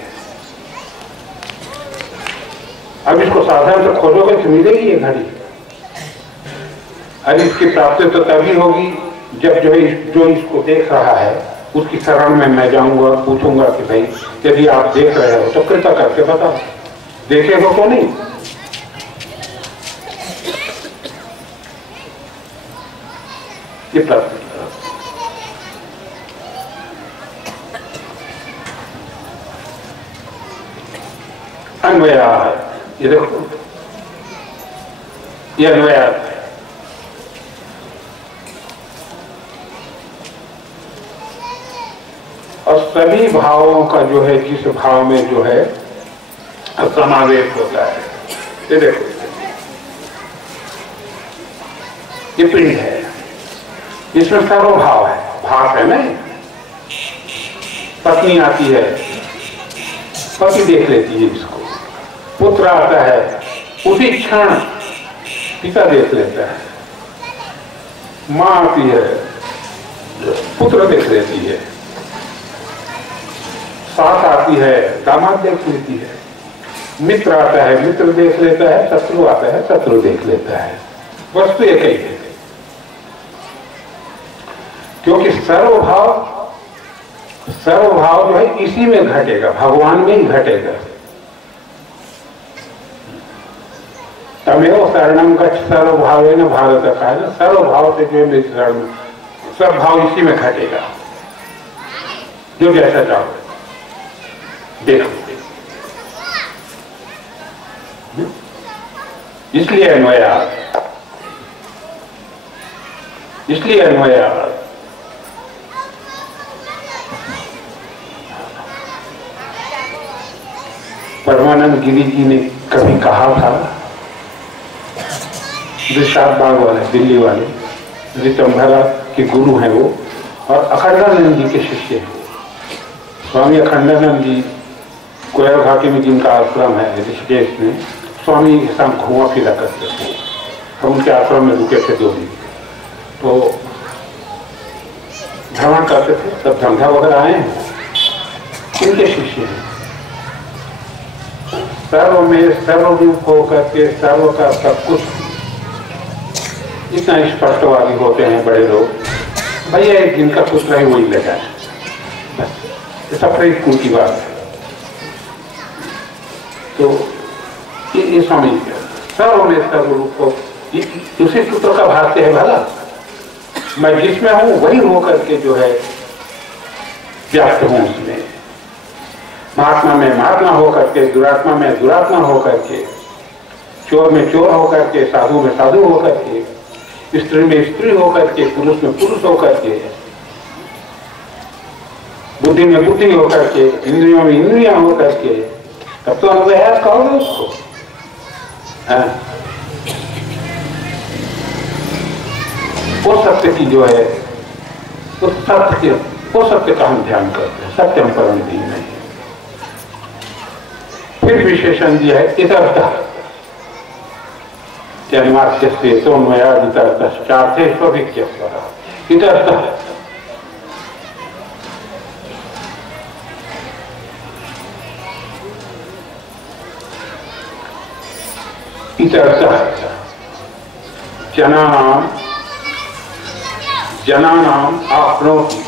अब इसको साधन से खोजोगे तो मिलेगी ये घड़ी। अरे इसकी प्राप्ति तो तभी होगी जब जो इसको देख रहा है उसकी शरण में मैं जाऊंगा और पूछूंगा कि भाई यदि आप देख रहे हो तो कृपा करके बताओ, देखे हो तो नहीं। ये प्राप्ति अन्वया है। ये देखो ये अन्वया है। और सभी भावों का जो है जिस भाव में जो है समावेश होता है। ये देखो ये पिंड है, इसमें सर्वभाव है, भाव है ना। पत्नी आती है, पति देख लेती है इसको। पुत्र आता है, उसी क्षण पिता देख लेता है। माँ आती है, पुत्र देख लेती है। सास आती है, दामाद देख लेती है। मित्र आता है, मित्र देख लेता है। शत्रु आता है, शत्रु देख लेता है। वस्तु एक ही है, क्योंकि सर्वभाव जो है इसी में घटेगा, भगवान में ही घटेगा। तमेव शरणम गच्छ सर्वभावेन भारत का है ना। सर्वभाव से जो मेरी शरण, सब भाव इसी में घटेगा। जो जैसा चाहो देखो। इसलिए अन्वया परमानंद गिरी जी ने कभी कहा था, विशाल बाग वाले दिल्ली वाले ऋतंभरा के गुरु हैं वो, और अखंडानंद जी के शिष्य हैं। स्वामी अखंडानंद जी कोयल घाटी में जिनका आश्रम है ऋषिकेश में, स्वामी के साथ घुमा फिरा करते थे। हम उनके आश्रम में रुके थे 2 दिन, तो भ्रमण करते थे। तब धंधा वगैरह आए हैं, इनके शिष्य हैं। सर्व में सर्वरूप होकर के सर्व का सब कुछ इतना स्पष्टवादी होते हैं बड़े लोग। भैया एक जिनका पुत्र है वही लगा है, बस सफेद स्कूल की बात है। तो ये स्वामी सर्व में सर्वरूप हो, उसी सूत्र का भाष्य है। भला मैं जिसमें हूं वही होकर के जो है व्याप्त हूं उसमें। महात्मा में महात्मा होकर के, दुरात्मा में दुरात्मा होकर के, चोर में चोर होकर के, साधु में साधु होकर के, स्त्री में स्त्री होकर के, पुरुष में पुरुष होकर के, बुद्धि में बुद्धि होकर के, इंद्रियों में इंद्रियां होकर के, तब तो अनुभव कहोगे उसको। वो सत्य की जो है वो सत्य का हम ध्यान करते हैं। सत्यम परम धीम नहीं। फिर विशेषण दिया है इतरतः, जन्माद्य से तोन्मयादितरतश्चार्थे स्वभिज्ञस्वरः। इतरतः इतरता जनानाम आपनोति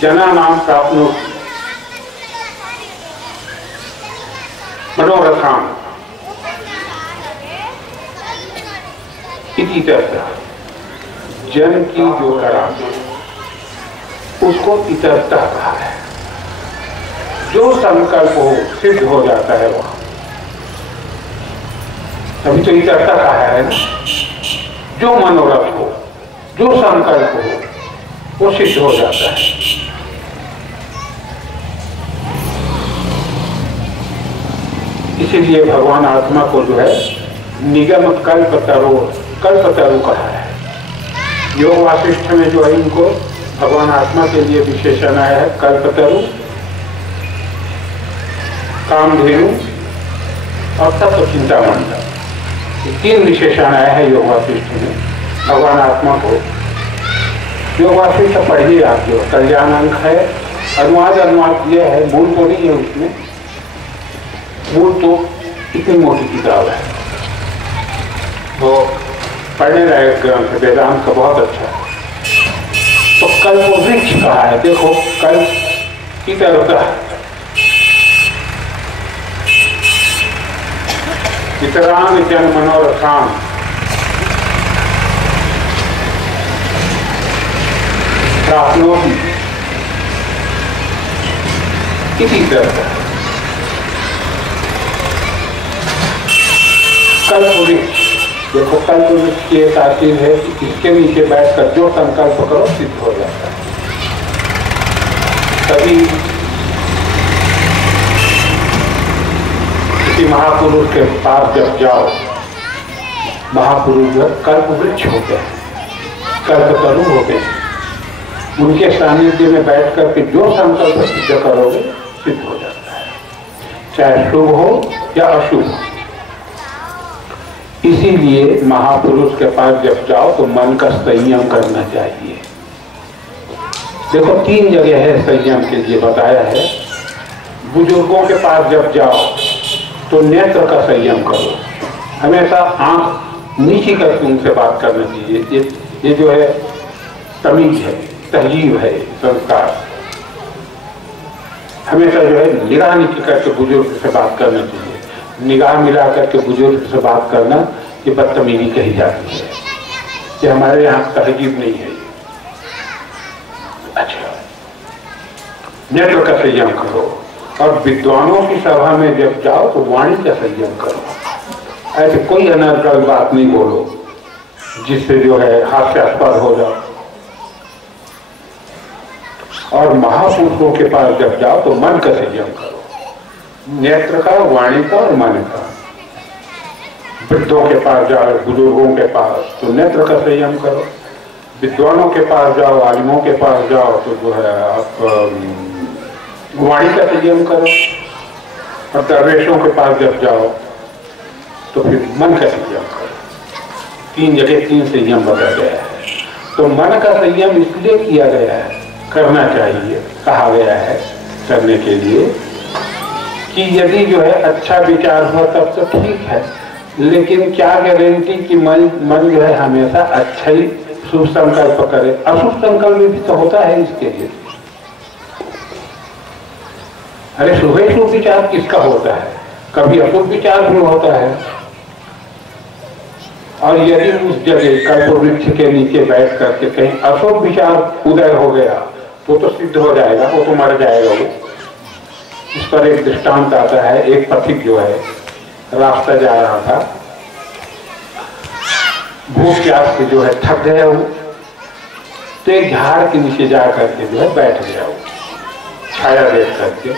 जनानाम प्राप्नोति मनोरथाम इति इतरता। जन की जो करा उसको इतरता कहा है। जो संकल्प हो सिद्ध हो जाता है वहां, अभी तो इतरता कहा है ना। जो मनोरथ हो, जो संकल्प हो, वो सिद्ध हो जाता है। इसीलिए भगवान आत्मा को जो है निगम कल्पतरु कहा है। योग वासिष्ठ में जो है इनको भगवान आत्मा के लिए विशेषण आया है कल्पतरु, कामधेनु और तत्व चिंतामणि। तीन विशेषण आया है योग वासिष्ठ में भगवान आत्मा को। योग वासिष्ठ पढ़िए आप, जो कल्याण अंक है। अनुवाद यह है, मूल तो नहीं है उसमें, मूल तो इतनी मोटी किताब है, वो पढ़ने लायक ग्रंथ है, वेदांत का बहुत अच्छा है। तो कल्प वृक्ष कहा है, देखो कल्प की तरह इतरान जन मनोरथान प्राप्नोति इति तरह। कल्प वृक्ष, देखो कल्प वृक्ष की एक तासीर है कि इसके नीचे बैठकर जो संकल्प करो सिद्ध हो जाता है। कभी किसी महापुरुष के पास जब जाओ, महापुरुष जो कल्प वृक्ष होते हैं, कल्पतरु होते हैं, उनके सानिध्य में बैठ करके जो संकल्प सिद्ध करोगे सिद्ध हो जाता है, चाहे शुभ हो या अशुभ। इसीलिए महापुरुष के पास जब जाओ तो मन का संयम करना चाहिए। देखो तीन जगह है संयम के लिए बताया है। बुजुर्गों के पास जब जाओ तो नेत्र का संयम करो, हमेशा आंख नीची करके उनसे बात करना चाहिए। ये जो है तमीज है, तहजीब है, संस्कार। हमेशा जो है निगाह नीचे करके बुजुर्ग से बात करना चाहिए। निगाह मिला करके बुजुर्ग से बात करना ये बदतमीजी कही जाती है, कि हमारे यहाँ तहजीब नहीं है। अच्छा, नेत्र का संयम करो। और विद्वानों की सभा में जब जाओ तो वाणी का संयम करो। ऐसे कोई अनर्गल बात नहीं बोलो जिससे जो है हास्यास्पद हो जाओ। और महापुरुषों के पास जब जाओ तो मन का संयम करो, नेत्र का, वाणी का और मन का। वृद्धों के पास जाओ, बुजुर्गों के पास तो नेत्र का संयम करो। विद्वानों के पास जाओ, आलिमों के पास जाओ तो जो है आप वाणी का संयम करो। और दरवेशों के पास जब जाओ तो फिर मन का संयम करो। तीन जगह तीन संयम बताया गया है। तो मन का संयम इसलिए किया गया है, करना चाहिए, कहा गया है करने के लिए कि यदि जो है अच्छा विचार हो तब तो ठीक है, लेकिन क्या गारंटी कि मन जो है हमेशा अच्छा ही शुभ संकल्प करे। अशुभ संकल्प भी तो होता है इसके लिए। अरे शुभ विचार किसका होता है, कभी अशुभ विचार भी होता है। और यदि उस जगह कल्प वृक्ष के नीचे बैठ करके कहीं अशुभ विचार उदय हो गया तो सिद्ध हो जाएगा, वो तो मर जाएगा वो। इस पर एक दृष्टांत आता है। एक पथिक जो है रास्ता जा रहा था, भूख प्यास से जो है थक गया वो, तो एक झाड़ के नीचे जा करके जो है बैठ गया वो, छाया देख करके।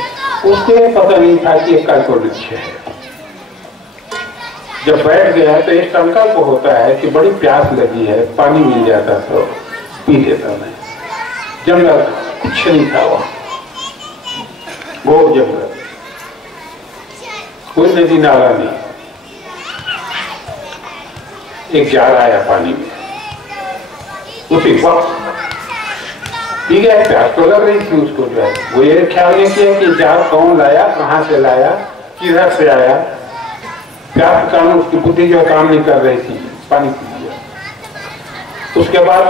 उसके पता नहीं था कि एक कल्प वृक्ष है। जब बैठ गया तो एक संकल्प होता है कि बड़ी प्यास लगी है, पानी मिल जाता तो पी लेता मैं। जंगल कुछ नहीं था वहां, घोर जंगल, कोई नदी नाला नहीं। एक जार आया पानी में, उसी वक्त पी गया। प्यास तो लग रही थी उसको जो है, वो ये ख्याल नहीं किया कि जार कौन लाया, कहां से लाया, किधर से आया, प्यास के कारण उसकी बुद्धि जो काम नहीं कर रही थी, पानी पी लिया। उसके बाद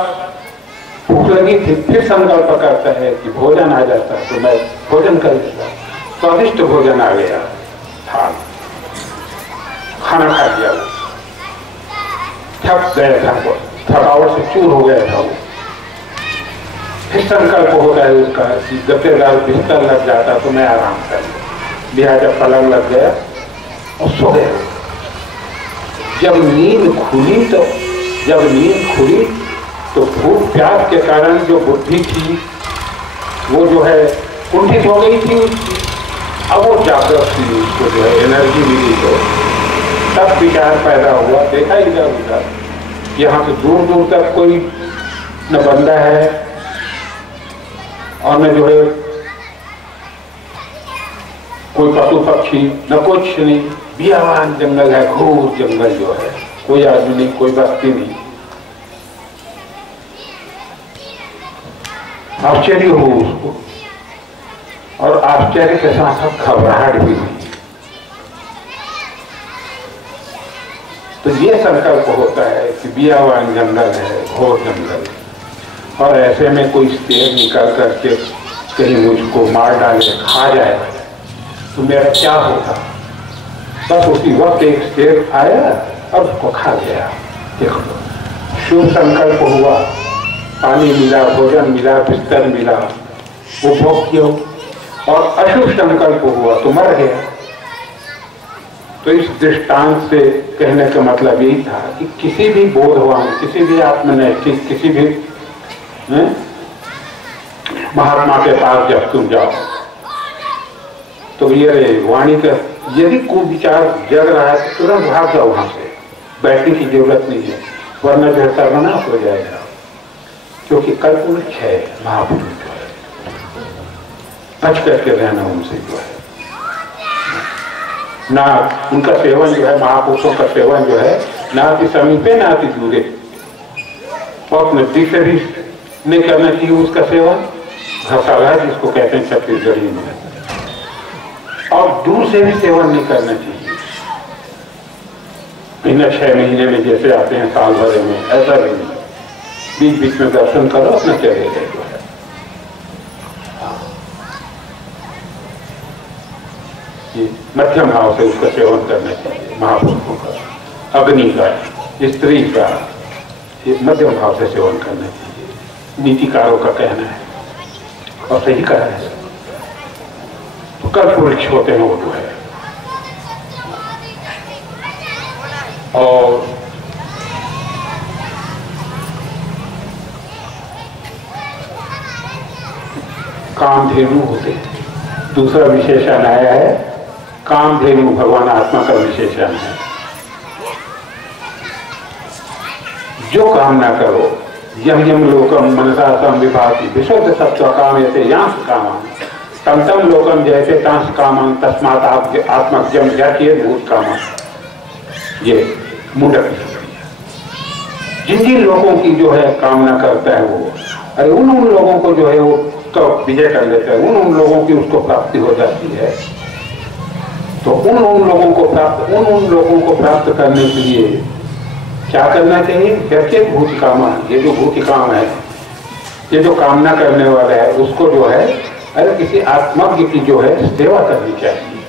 भूख लगी थी, फिर संकल्प करता है कि भोजन आ जाता तो मैं भोजन कर लेता। स्वादिष्ट भोजन आ गया, खाना खा लिया, थक गया था, थकावट से चूर हो गया था वो। फिर संकल्प होता है उसका कि जब तक बिस्तर लग जाता तो मैं आराम कर लूं। लिहाजा पलंग लग गया और सो गया। जब नींद खुली तो भूख प्यास के कारण जो बुद्धि थी वो जो है कुंठित हो गई थी उसकी। अब वो जागृत थी, उसको जो है एनर्जी मिली। तो तब विचार पैदा हुआ, देखा इधर उधर, यहाँ से दूर दूर तक कोई न बंदा है और न जो है कोई पशु पक्षी, न कुछ नहीं, बियावान जंगल है, घोर जंगल जो है, कोई आदमी नहीं, कोई बस्ती नहीं। आश्चर्य हो उसको, और आश्चर्य के साथ साथ घबराहट भी हुई। तो ये संकल्प होता है कि बियावान जंगल है, घोर जंगल, और ऐसे में कोई शेर निकल करके कहीं मुझको मार डाले, खा जाए तो मेरा क्या होगा। बस उसी वक्त एक शेर आया और उसको खा गया। देखो, शुभ संकल्प हुआ, पानी मिला, भोजन मिला, बिस्तर मिला, वो भोग किया, और अशुभ संकल्प हुआ तो मर गया। तो इस दृष्टांत से कहने का मतलब यही था कि किसी भी बोधवान, किसी भी आत्मनैतिक, किसी भी महात्मा के पास जब तुम जाओ तो ये वाणी का यदि कोई विचार जग रहा है तो तुरंत भाग जाओ वहां से, बैठने की जरूरत नहीं है, वरना जो सर्वनाश हो जाएगा। क्योंकि कल्पवृक्ष है महापुरुष जो है, बच करके रहना उनसे जो है ना, उनका सेवन जो है, महापुरुषों का सेवन जो है, ना अति समीपे ना अति दूरे, और नजदीक से भी नहीं करना चाहिए उसका सेवन, घसाला जिसको कहते हैं छत्तीसगढ़ी में, और दूर से भी सेवन नहीं करना चाहिए। इन 6 महीने में जैसे आते हैं साल भर में, ऐसा भी नहीं, बीच बीच में दर्शन करो, अपना चले गए जो है। मध्यम भाव से उसका सेवन करना चाहिए महापुरुषों का, अग्नि का, स्त्री का, मध्यम भाव से सेवन करना चाहिए, नीतिकारों का कहना है, और सही कहा है। तो कल्पवृक्ष होते हैं वो जो है, और कामधेनु होते हैं। दूसरा विशेषण आया है, कामधेनु भगवान आत्मा का विशेषण है। जो कामना करो, यम यम लोकम मनसा सम विभाति विशुद्ध सत्व कामयते यांस कामं तम तम लोकम जैसे तांस कामं तस्मात् आत्मज्ञम जातीय भूत कामं। ये मुंडक जिन जिन लोगों की जो है कामना करता है वो, अरे उन उन लोगों को जो है वो तो विजय कर लेता है, उन उन लोगों की उसको प्राप्ति हो जाती है। तो उन उन लोगों को प्राप्त करने के लिए क्या करना चाहिए? जैसे भूत कामा, ये जो भूत काम है, ये जो कामना करने वाला है, उसको जो है अरे किसी आत्मज्ञ की जो है सेवा करनी चाहिए।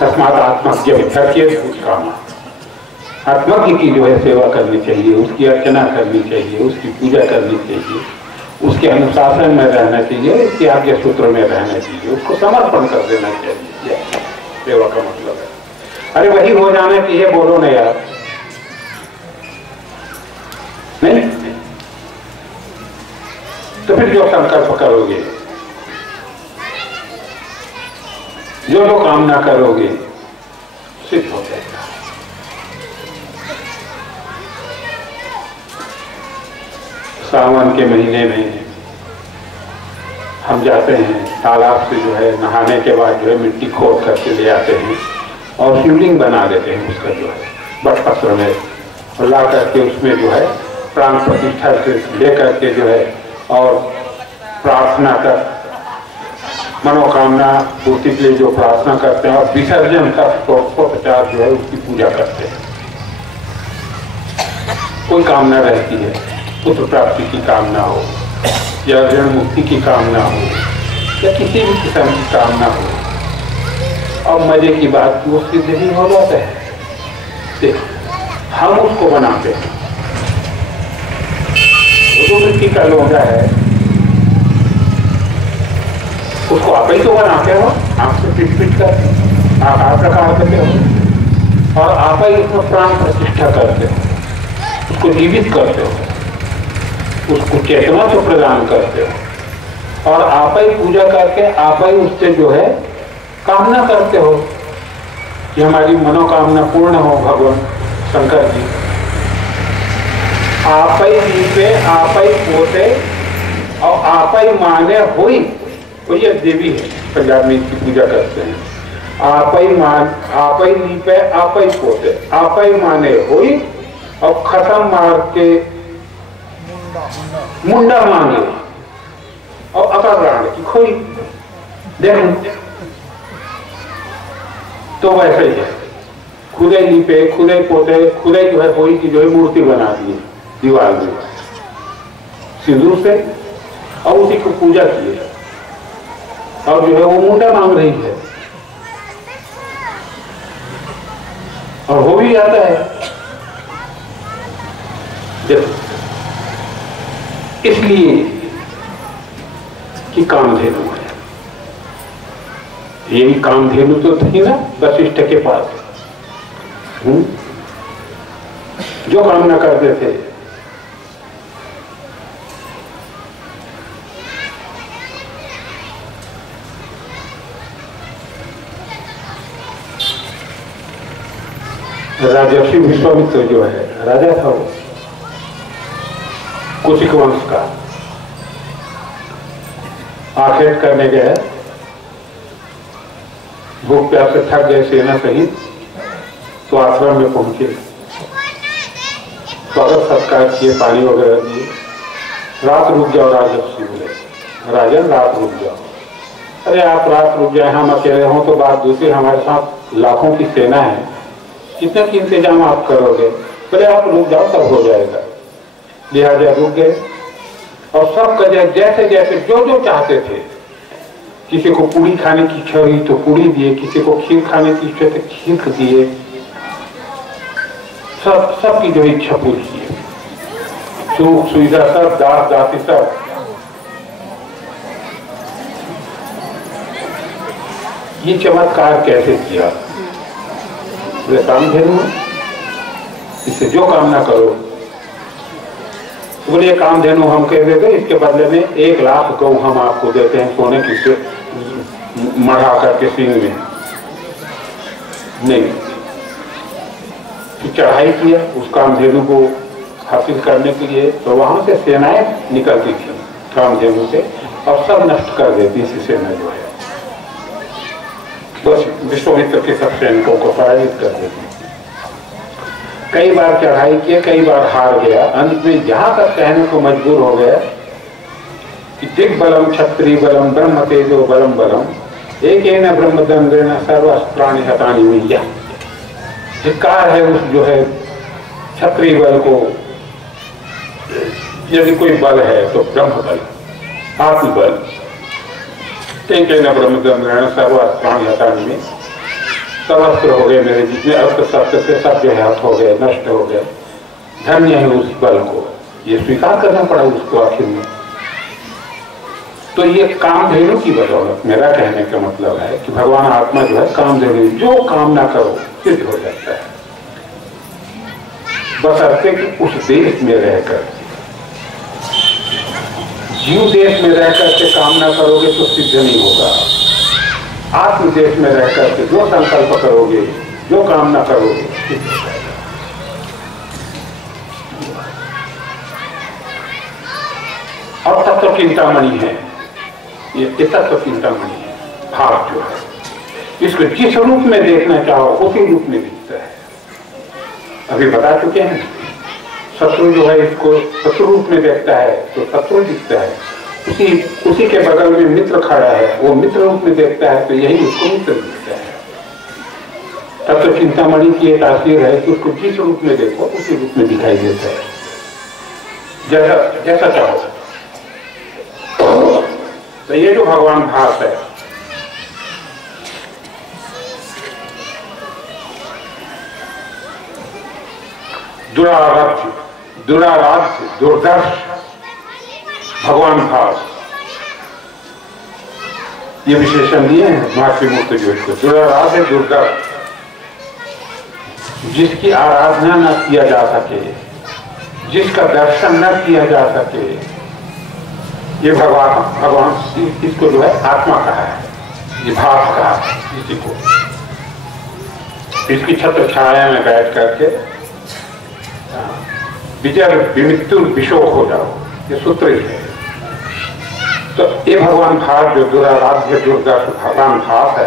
तस्मात् आत्मज्ञ भूत कामा, आत्मज्ञ की जो है सेवा करनी चाहिए, उसकी अर्चना करनी चाहिए, उसकी पूजा करनी चाहिए, उसके अनुशासन में रहना चाहिए, उसके आज्ञा सूत्र में रहना चाहिए, उसको समर्पण कर देना चाहिए। सेवा का मतलब है, अरे वही हो जाना चाहिए, बोलो ना यार, नहीं तो फिर जो संकल्प करोगे, जो जो कामना करोगे सिद्ध हो जाएगा। सावन के महीने में हम जाते हैं तालाब से जो है, नहाने के बाद जो है मिट्टी खोद करके ले आते हैं और शिवलिंग बना देते हैं उसका जो है बटपत्र में, और ला करके उसमें जो है प्राण प्रतिष्ठा से ले करके जो है और प्रार्थना कर मनोकामना पूर्ति के लिए जो प्रार्थना करते हैं और विसर्जन का 150 जो है उसकी पूजा करते हैं। कोई कामना रहती है, पुत्र प्राप्ति की कामना हो या ऋण मुक्ति की कामना हो या किसी भी किस्म की कामना हो, और मजे की बात वो सिद्ध ही हो जाता है। हम उसको बनाते हैं, वो जो मिट्टी का लोटा है उसको आप ही तो बनाते हो, आपसे पिट पिट कर आकार प्रकार करते हो और आप ही उसमें प्राण प्रतिष्ठा करते हो, उसको जीवित करते हो, उसको चेतना को प्रदान करते हो और आप ही पूजा करके आप ही उससे जो है कामना करते हो कि हमारी मनोकामना पूर्ण हो। भगवान शंकर जी आप ही पे आप ही पोते और आप ही माने हुई, तो ये देवी है, पंजाब में इसकी पूजा करते हैं। आप ही मान, आप ही लीपे, आप ही पोते, आप ही माने हुई और खत्म मार के मुंडा मांगे और अकर राण की खोई। देखो तो वैसे ही है, खुदे लीपे, खुदे पोते, खुदे जो है होई की जो है मूर्ति बना दी दीवार में सिंदूर से और उसी को पूजा की है और जो है वो मुंडा मांग रही है और हो भी जाता है। इसलिए कि कामधेनु है, यही कामधेनु तो थी ना वशिष्ठ के पास, जो कामना करते थे। राजर्षि विश्वामित्र जो है राजा था, वो कुशिक वंश का, आखेट करने गए, भूख प्यास से थक गए सेना सहित, तो आश्रम में पहुंचे, स्वागत सत्कार किए, पानी वगैरह दिए। रात रुक जाओ राजर्षि बोले, राजन रात रुक जाओ। अरे आप रात रुक जाए, हम अकेले हों तो बात दूसरी, हमारे साथ लाखों की सेना है, कितने की इंतजाम आप करोगे? बोले आप रुक जाओ सब हो जाएगा। लिहाजा रुक गए और सब का जैसे जैसे जो जो चाहते थे, किसी को पूरी खाने की इच्छा हुई तो पूरी दिए, किसी को खीर खाने की इच्छा तो खीर दिए, सबकी जो इच्छा पूरी की, सुख सुविधा सब, दास दासी सब। ये चमत्कार कैसे किया? कामधेनु, इससे जो कामना करो। बोले कामधेनु हम कह देते, इसके बदले में 1 लाख गौ हम आपको देते हैं सोने की से मढ़ा करके सिंह में। नहीं, चढ़ाई किया उस कामधेनु को हासिल करने के लिए, तो वहां से सेनाएं निकलती थी कामधेनु से और सब नष्ट कर देती थी सेना जो है, बस विश्वामित्र के सब सैनिकों को पराजित कर देती। कई बार चढ़ाई किए, कई बार हार गया, अंत में यहां तक कहने को मजबूर हो गया कि दिग बलम क्षत्रिय बलम ब्रह्म तेजो बलम बलम एक न ब्रह्म दंडेन सर्वस्त्राणि हतानि मय्या। धिक्कार है उस जो है क्षत्रिय बल को, यदि कोई बल है तो ब्रह्म बल, आत्मबल। एक न ब्रह्म दंडेन सर्वस्त्राणि हतानि में, सर्वस्त्र हो गए मेरे जितने अस्त्र शस्त्र से सब जो है हो गए, नष्ट हो गए। धन्य है उस बल को, ये स्वीकार करना पड़ा उसको आखिर में। तो ये कामधेनु की बदौलत, मेरा कहने का मतलब है कि भगवान आत्मा जो है कामधेनु, जो कामना करो सिद्ध हो जाता है, बशर्ते कि उस देश में रहकर, जीव देश में रहकर के कामना करोगे तो सिद्ध नहीं होगा। आत्म देश में रहकर के जो संकल्प करोगे, जो कामना करोगे सिद्ध हो जाएगा। और तत्व चिंतामणि है, ये तत्व चिंतामणि है, भाव जो है, इसको जिस रूप में देखना चाहो उसी रूप में दिखता है। अभी बता चुके हैं, शत्रु जो है इसको शत्रु रूप में देखता है तो शत्रु दिखता है, उसी के बगल में मित्र खड़ा है, वो मित्र रूप में देखता है तो यही उसको मित्र दिखता है। तब तो चिंतामणि की एक तासीर है कि उसको जिस रूप में देखो उसी रूप में दिखाई देता है, जैसा चाहो। तो ये जो भगवान भास है, दुराराध्य दुर्दर्श भगवान भास, ये विशेषण दिए हैं महर्षि मूर्ति जो इसको। दुराराध्य दुर्दर्श, जिसकी आराधना न किया जा सके, जिसका दर्शन न किया जा सके, ये भगवान इसको जो है आत्मा कहा है, ये भाव कहा है इसी को। इसकी छत्र छाया में बैठ करके विजय विमित्तु विशोक हो जाओ, ये सूत्र ही है। तो ये भगवान भाव जो दुराराध्य दुर्गा भगवान भाव है,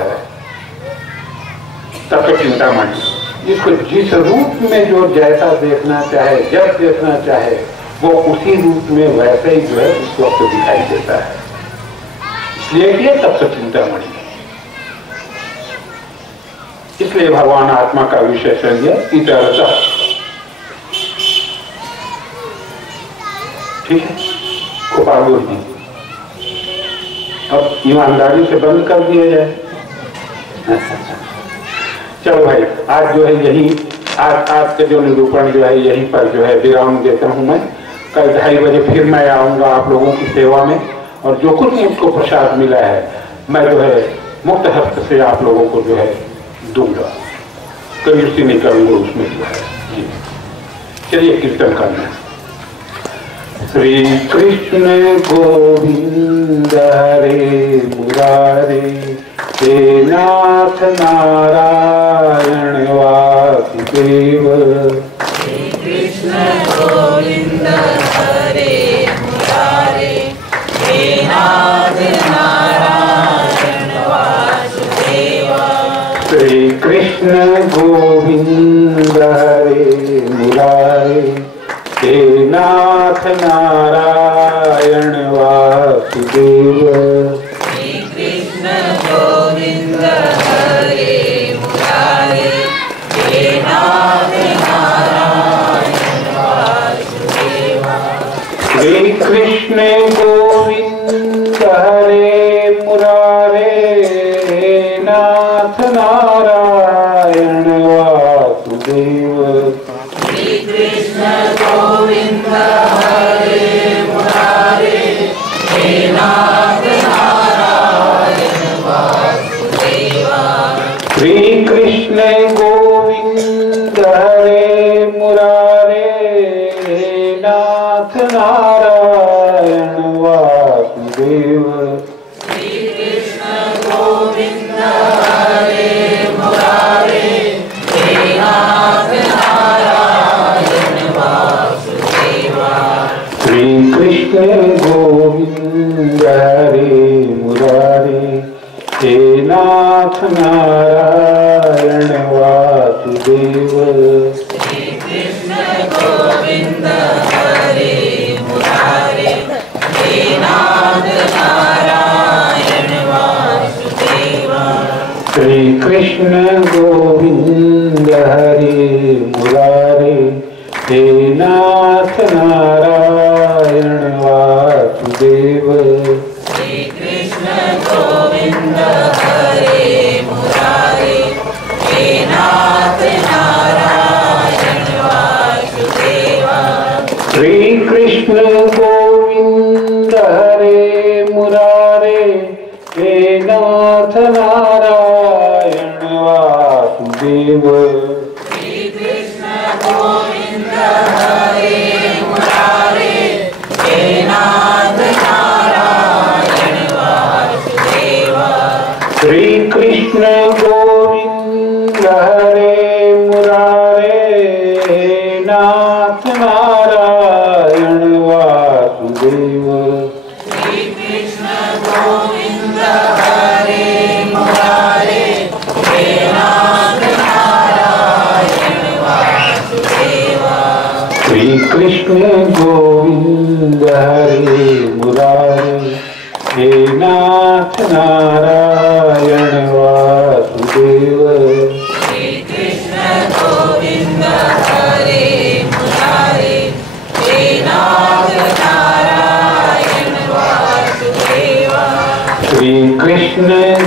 तब तो चिंतामणि, इसको जिस रूप में जो जैसा देखना चाहे, जब देखना चाहे, वो उसी रूप में वैसे ही जो है उस वक्त दिखाई देता है। इसलिए कि तब तो चिंतामणि है। इसलिए भगवान आत्मा का विशेषण है इतरतः। ठीक है, गोपाल जी, अब ईमानदारी से बंद कर दिया जाए। चलो भाई, आज जो है यही आज का जो निरूपण जो है यहीं पर जो है विराम देता हूं मैं। कल 2:30 बजे फिर मैं आऊंगा आप लोगों की सेवा में, और जो कुछ मुझको प्रसाद मिला है मैं जो है मुक्त हस्त से आप लोगों को जो है दूंगा, कंजूसी नहीं करूंगा उसमें जो है जी। चलिए कीर्तन करना। श्री कृष्ण गोविंद हरे मुरारे, हे नाथ नारायण वासुदेव। श्री कृष्ण गोविंद हरे मुरारे, हे नाथ नारायण वासुदेव। श्री कृष्ण गोविंद हरे मुरारे, हे नाथ नारायण वासुदेव। श्री कृष्ण गोविंद हरे मुरारे, हे नाथ नारायण वासुदेव। श्री कृष्ण गोविंद हरे मुरारे, हे नाथ नारायण वासुदेव। श्री कृष्ण गोविंद हरे मुरारे, हे नाथ नारायण वासुदेव। श्री कृष्ण गोविंद हरे मुरारे, हे नाथ नारायण वासुदेव। श्री कृष्ण गोविंद हरे मुरारे, हे नाथ नारायण वासुदेव। श्री कृष्ण गोविंद हरे मुरारे, हे नाथ नारायण वासुदेव। श्री कृष्ण गोविंद हरे मुरारे, हे नाथ नारायण वासुदेव। श्री कृष्ण गोविंद हरे मुरारे, हे नाथ नारायण वासुदेव। श्री कृष्ण गोविंद हरे मुरारे, हे नाथ नारायण वासुदेव। श्री कृष्ण गोविंद हरे मुरारे, हे नाथ नारायण वासुदेव। श्री कृष्ण गोविंद हरे मुरारे, हे नाथ नारायण वासुदेव। श्री कृष्ण गोविंद हरे मुरारे, हे नाथ नारायण वासुदेव। श्री कृष्ण गोविंद हरे मुरारे, हे नाथ नारायण वासुदेव। श्री कृष्ण गोविंद हरे मुरारे,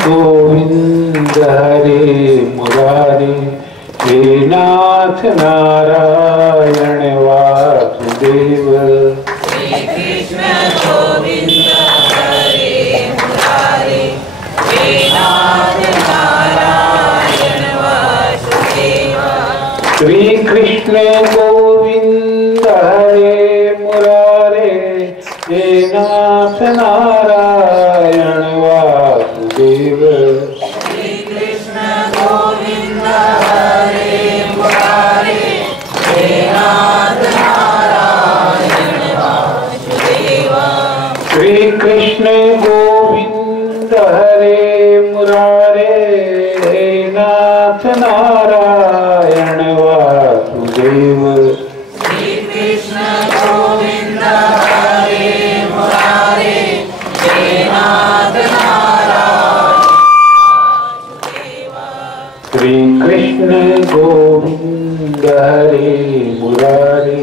गोविंद हरे मुरारे, हे नाथ नारायण वासुदेव। श्री कृष्ण गोविंद हरे मुरारे, हे नाथ नारायण वासुदेव। श्री कृष्ण गोविंद हरे मुरारे, हे नाथ नारायण वासुदेव। श्री कृष्ण गोविंद हरे मुरारे, हे नाथ नारायण वासुदेव। श्री कृष्ण गोविंद हरे मुरारे, हे नाथ नारायण वासुदेव। श्री कृष्ण गोविंद हरे मुरारे, हे नाथ नारायण वासुदेव। श्री कृष्ण गोविंद हरे मुरारे,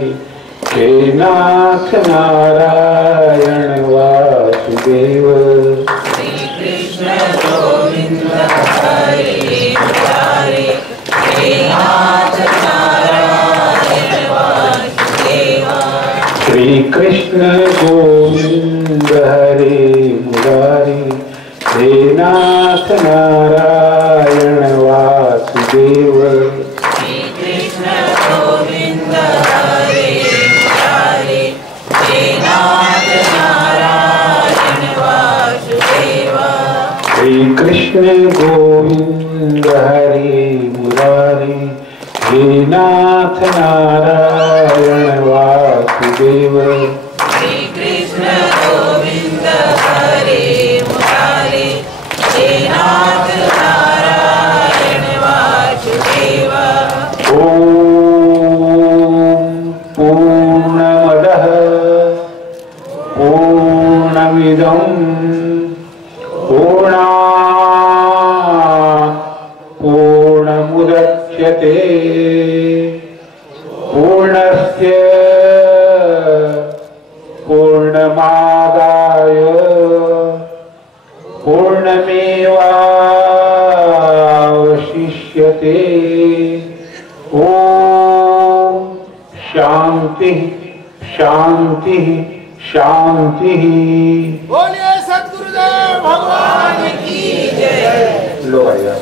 हे नाथ नारायण वासुदेव। श्री कृष्ण गोविंद हरे मुरारे, हे नाथ नारायण वासुदेव। श्री कृष्ण गोविंद हरे मुरारे, हे नाथ नारायण वासुदेव। श्री कृष्ण गोविंद हरे मुरारे, हे नाथ नारायण वासुदेव। श्री कृष्ण गोविंद हरे मुरारे, हे नाथ नारायण वासुदेव। श्री कृष्ण गोविंद हरे मुरारे, हे नाथ नारायण वासुदेव। ओम पूर्णमदः पूर्णमिदं पूर्णात् पूर्णमुदच्यते, पूर्णस्य पूर्णमादाय पूर्णमेवावशिष्यते। ओम शांति शांति शांति। बोलिए सद्गुरुदेव भगवान की जय। लो भैया।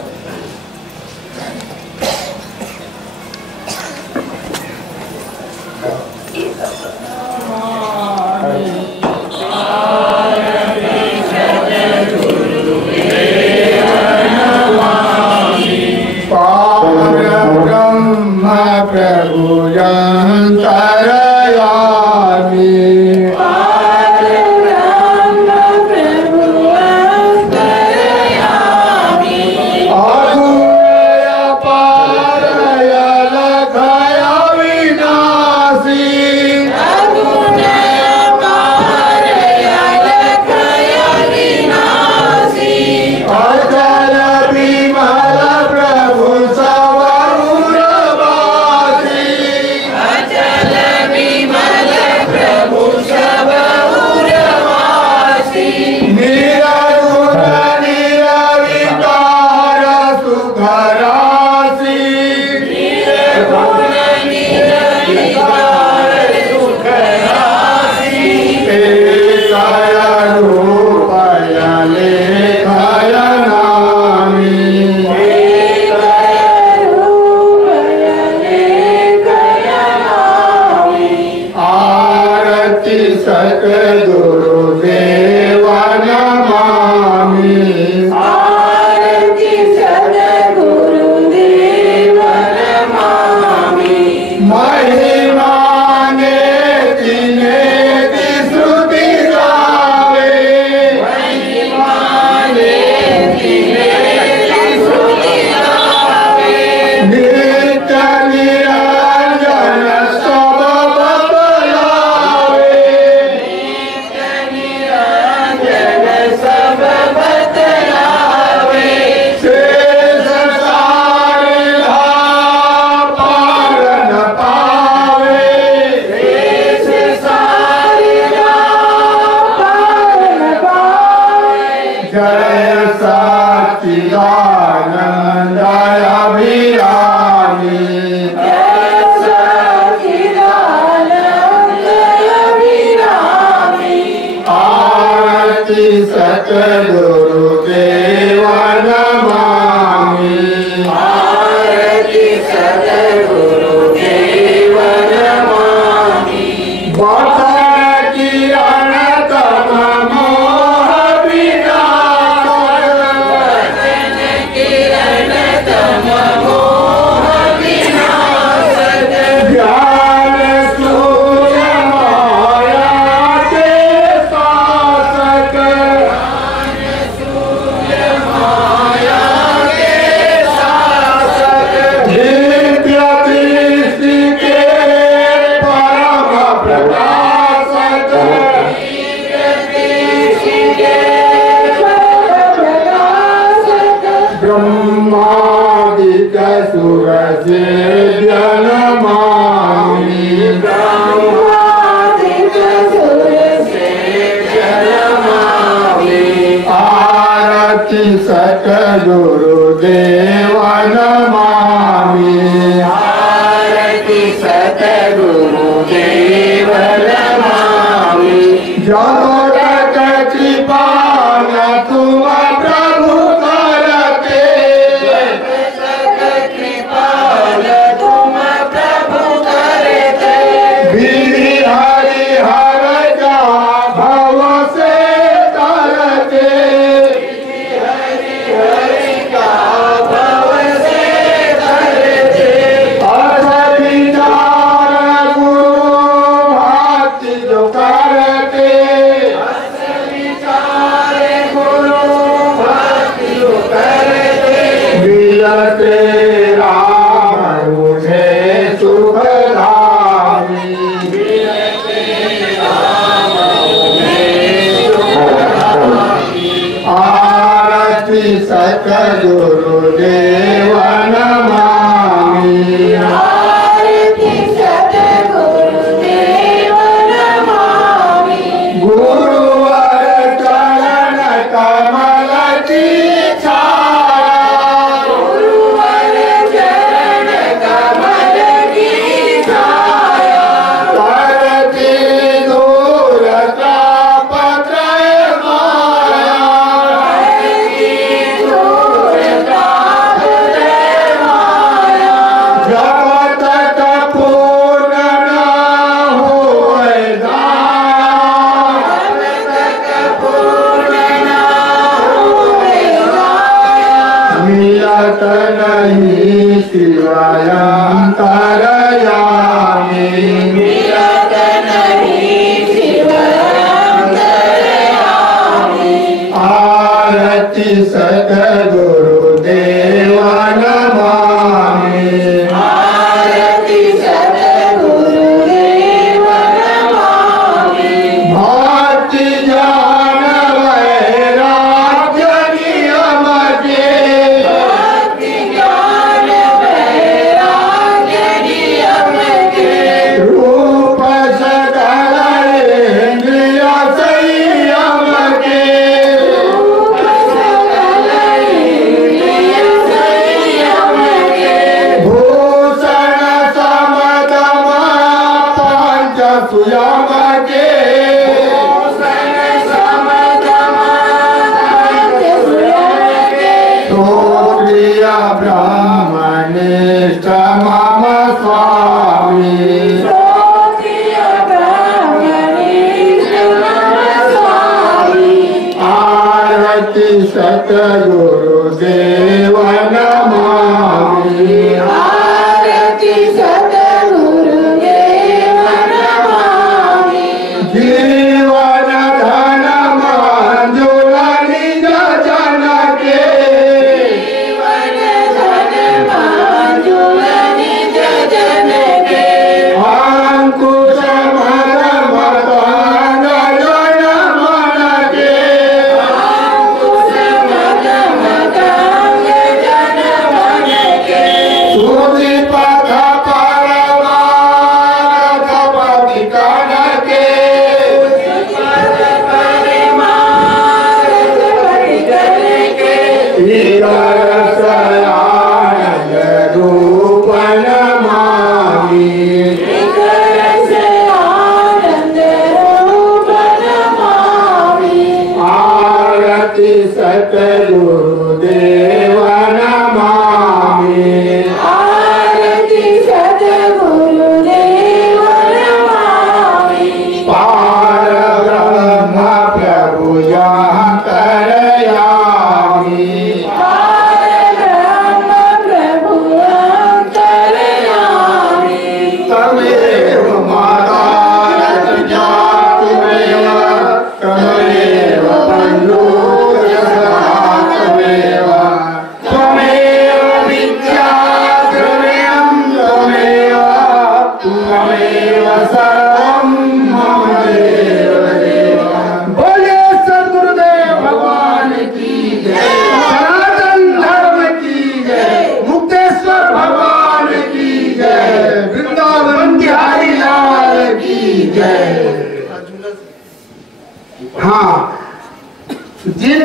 ब्रह्म प्रभु अंतरयामी, ब्रह्म प्रभु अंतरयामी। सतगुरुदेव नमामि। आरति सतगुरुदेव नमामि। वचन किरणतम मोह विनाशक। वचन किरणतम मोह विनाशक। ज्ञान सूर्य माया के शासक। दिव्य दृष्टि के परम प्रकाशक। ब्रह्मादिक सुर से नमामि। आरति सतगुरुदेव नमामि। आरति सतगुरुदेव नमामि। जगत कृपान तुम प्रभु करते। कृपाल तुम प्रभु करते। विधि हरि हर जा भव से तरते। हरि का भव से करते। अथ विचार गुरु भक्ति जो करते। विचार गुरु भक्ति करते। मिलते राम मुझे सुखधामी। आरति सतगुरुदेव नमामि। आरति सतगुरुदेव नमामि। गुरुवर चरण कमल की छाया। गुरुवर चरण कमल की छाया। करती दूर तापत्रय माया। जब तक पूर्ण न होए मिलत नहीं शिवाय अंतरयामी। मिलत नहीं शिवंतरयामि। आरति सतगुरुदेव नमामि। आरति सतगुरुदेव नमामि। भक्ति ज्ञान वैराग्य नियम के। भक्ति ज्ञान वैराग्य नियम के। रूप सकल इंद्रिय संयम के। सकल इंद्रिय संयम के। भूषण समदम पंच सुयम के। भूषण समदम पंच सुयम के। तो प्रिय ब्रह्मनिष्ठ मम स्वामी। प्रिय ब्रह्मनिष्ठ मम स्वामी। आरति सतगुरुदेव नमामि। आरति सतगुरुदेव नमामि। जीवन धन मंजुल निज जन के। जीवन धन विकरसयानंद रूप नमामि विकरसयानंद रूप नमामि आरति सतगुरुदेव नमामि आरति सद्गुरुदेव नमामि पार ब्रह्म प्रभु अंतरयामि पारब्रह्म प्रभु अंतरयामि तमेव माता रतिजा त्वमेव तमेव बन्धुर्यसखा तमेव त्वमेव विद्या द्रव्यं त्वमेव त्वमेव सर्वं मम देव देव। बोले सद्गुरुदेव भगवान की जय, सनातन धर्म की जय, मुक्तेश्वर भगवान की जय, वृंदावन बिहारी लाल की जय। हाँ, जिन